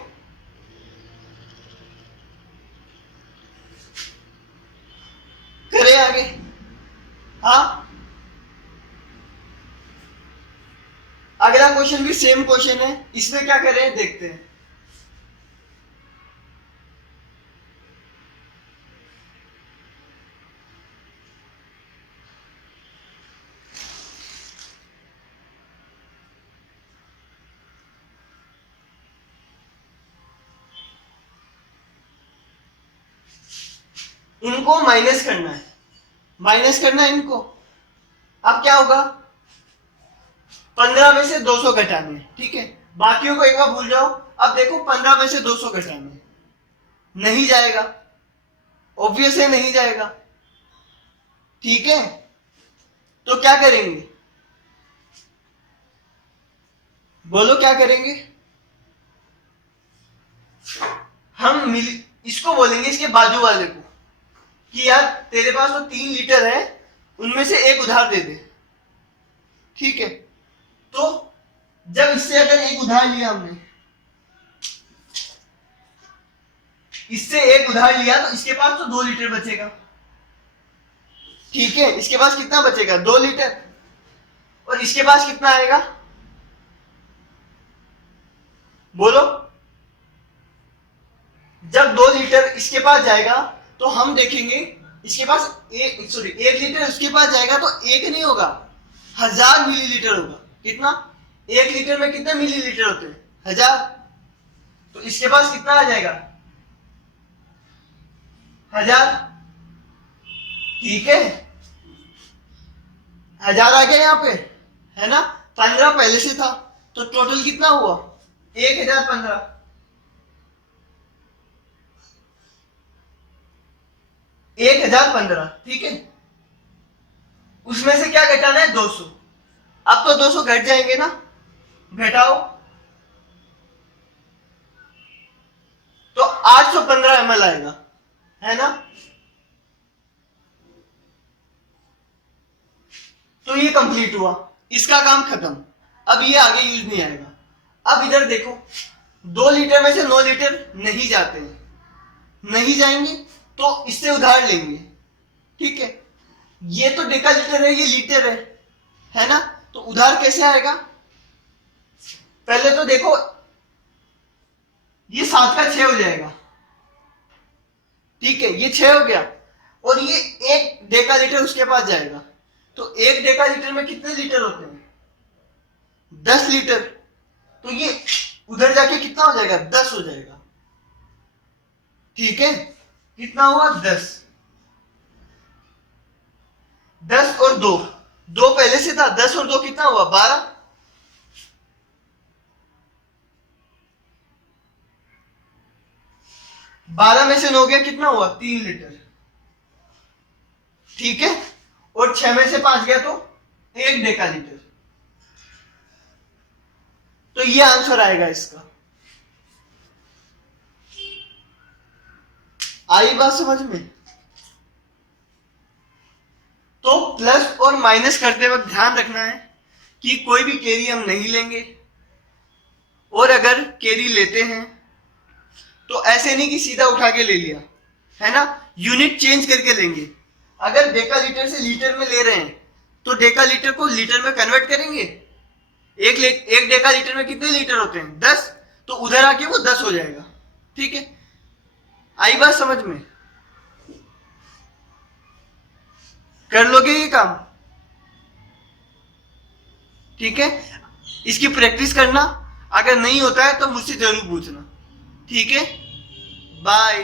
करे आगे। हाँ, अगला क्वेश्चन भी सेम क्वेश्चन है, इसमें क्या करें देखते हैं। इनको माइनस करना है, माइनस करना है इनको। अब क्या होगा, 15 में से 200 घटाने हैं, ठीक है, बाकियों को एक बार भूल जाओ। अब देखो 15 में से 200 घटाने हैं, नहीं जाएगा, ऑब्वियस है नहीं जाएगा। ठीक है, तो क्या करेंगे, बोलो क्या करेंगे। हम इसको बोलेंगे, इसके बाजू वाले को, कि यार तेरे पास तो 3 लीटर है, उनमें से एक उधार दे दे। ठीक है, तो जब इससे अगर एक उधार लिया हमने, इससे एक उधार लिया, तो इसके पास तो 2 लीटर बचेगा। ठीक है, इसके पास कितना बचेगा, 2 लीटर, और इसके पास कितना आएगा, बोलो। जब 2 लीटर इसके पास जाएगा तो हम देखेंगे इसके पास एक 1 लीटर उसके पास जाएगा, तो एक नहीं होगा, 1000 मिलीलीटर होगा। कितना, 1 लीटर में कितने मिलीलीटर होते हैं, 1000, तो इसके पास कितना आ जाएगा, 1000। ठीक है, 1000 आ गया यहाँ पे, है ना। 15 पहले से था, तो टोटल कितना हुआ, 1015। 1015, ठीक है, उसमें से क्या घटाना है, 200। अब तो 200 घट जाएंगे ना, घटाओ, तो 815 ml आएगा, है ना। तो ये कंप्लीट हुआ, इसका काम खत्म, अब ये आगे यूज नहीं आएगा। अब इधर देखो, 2 लीटर में से 9 लीटर नहीं जाते हैं, नहीं जाएंगे तो इससे उधार लेंगे। ठीक है, ये तो डेका लीटर है, ये लीटर है ना, तो उधार कैसे आएगा, पहले तो देखो ये 7 का 6 हो जाएगा। ठीक है, ये 6 हो गया, और ये 1 डेका लीटर उसके पास जाएगा, तो 1 डेका लीटर में कितने लीटर होते हैं, 10 लीटर, तो ये उधर जाके कितना हो जाएगा, 10 हो जाएगा। ठीक है, कितना हुआ, 10, 10 और 2, 2 पहले से था, 10 और 2 कितना हुआ, 12। बारह में से 9 गया, कितना हुआ, 3 लीटर। ठीक है, और 6 में से 5 गया तो 1 डेका लीटर। तो ये आंसर आएगा इसका। आई बात समझ में। तो प्लस और माइनस करते वक्त ध्यान रखना है कि कोई भी कैरी हम नहीं लेंगे, और अगर कैरी लेते हैं तो ऐसे नहीं कि सीधा उठा के ले लिया, है ना, यूनिट चेंज करके लेंगे। अगर डेका लीटर से लीटर में ले रहे हैं तो डेका लीटर को लीटर में कन्वर्ट करेंगे। एक डेका लीटर में कितने लीटर होते हैं? 10। तो उधर आके वो 10 हो जाएगा। ठीक है, आई बात समझ में? कर लोगे ये काम? ठीक है, इसकी प्रैक्टिस करना, अगर नहीं होता है तो मुझसे जरूर पूछना। ठीक है, बाय।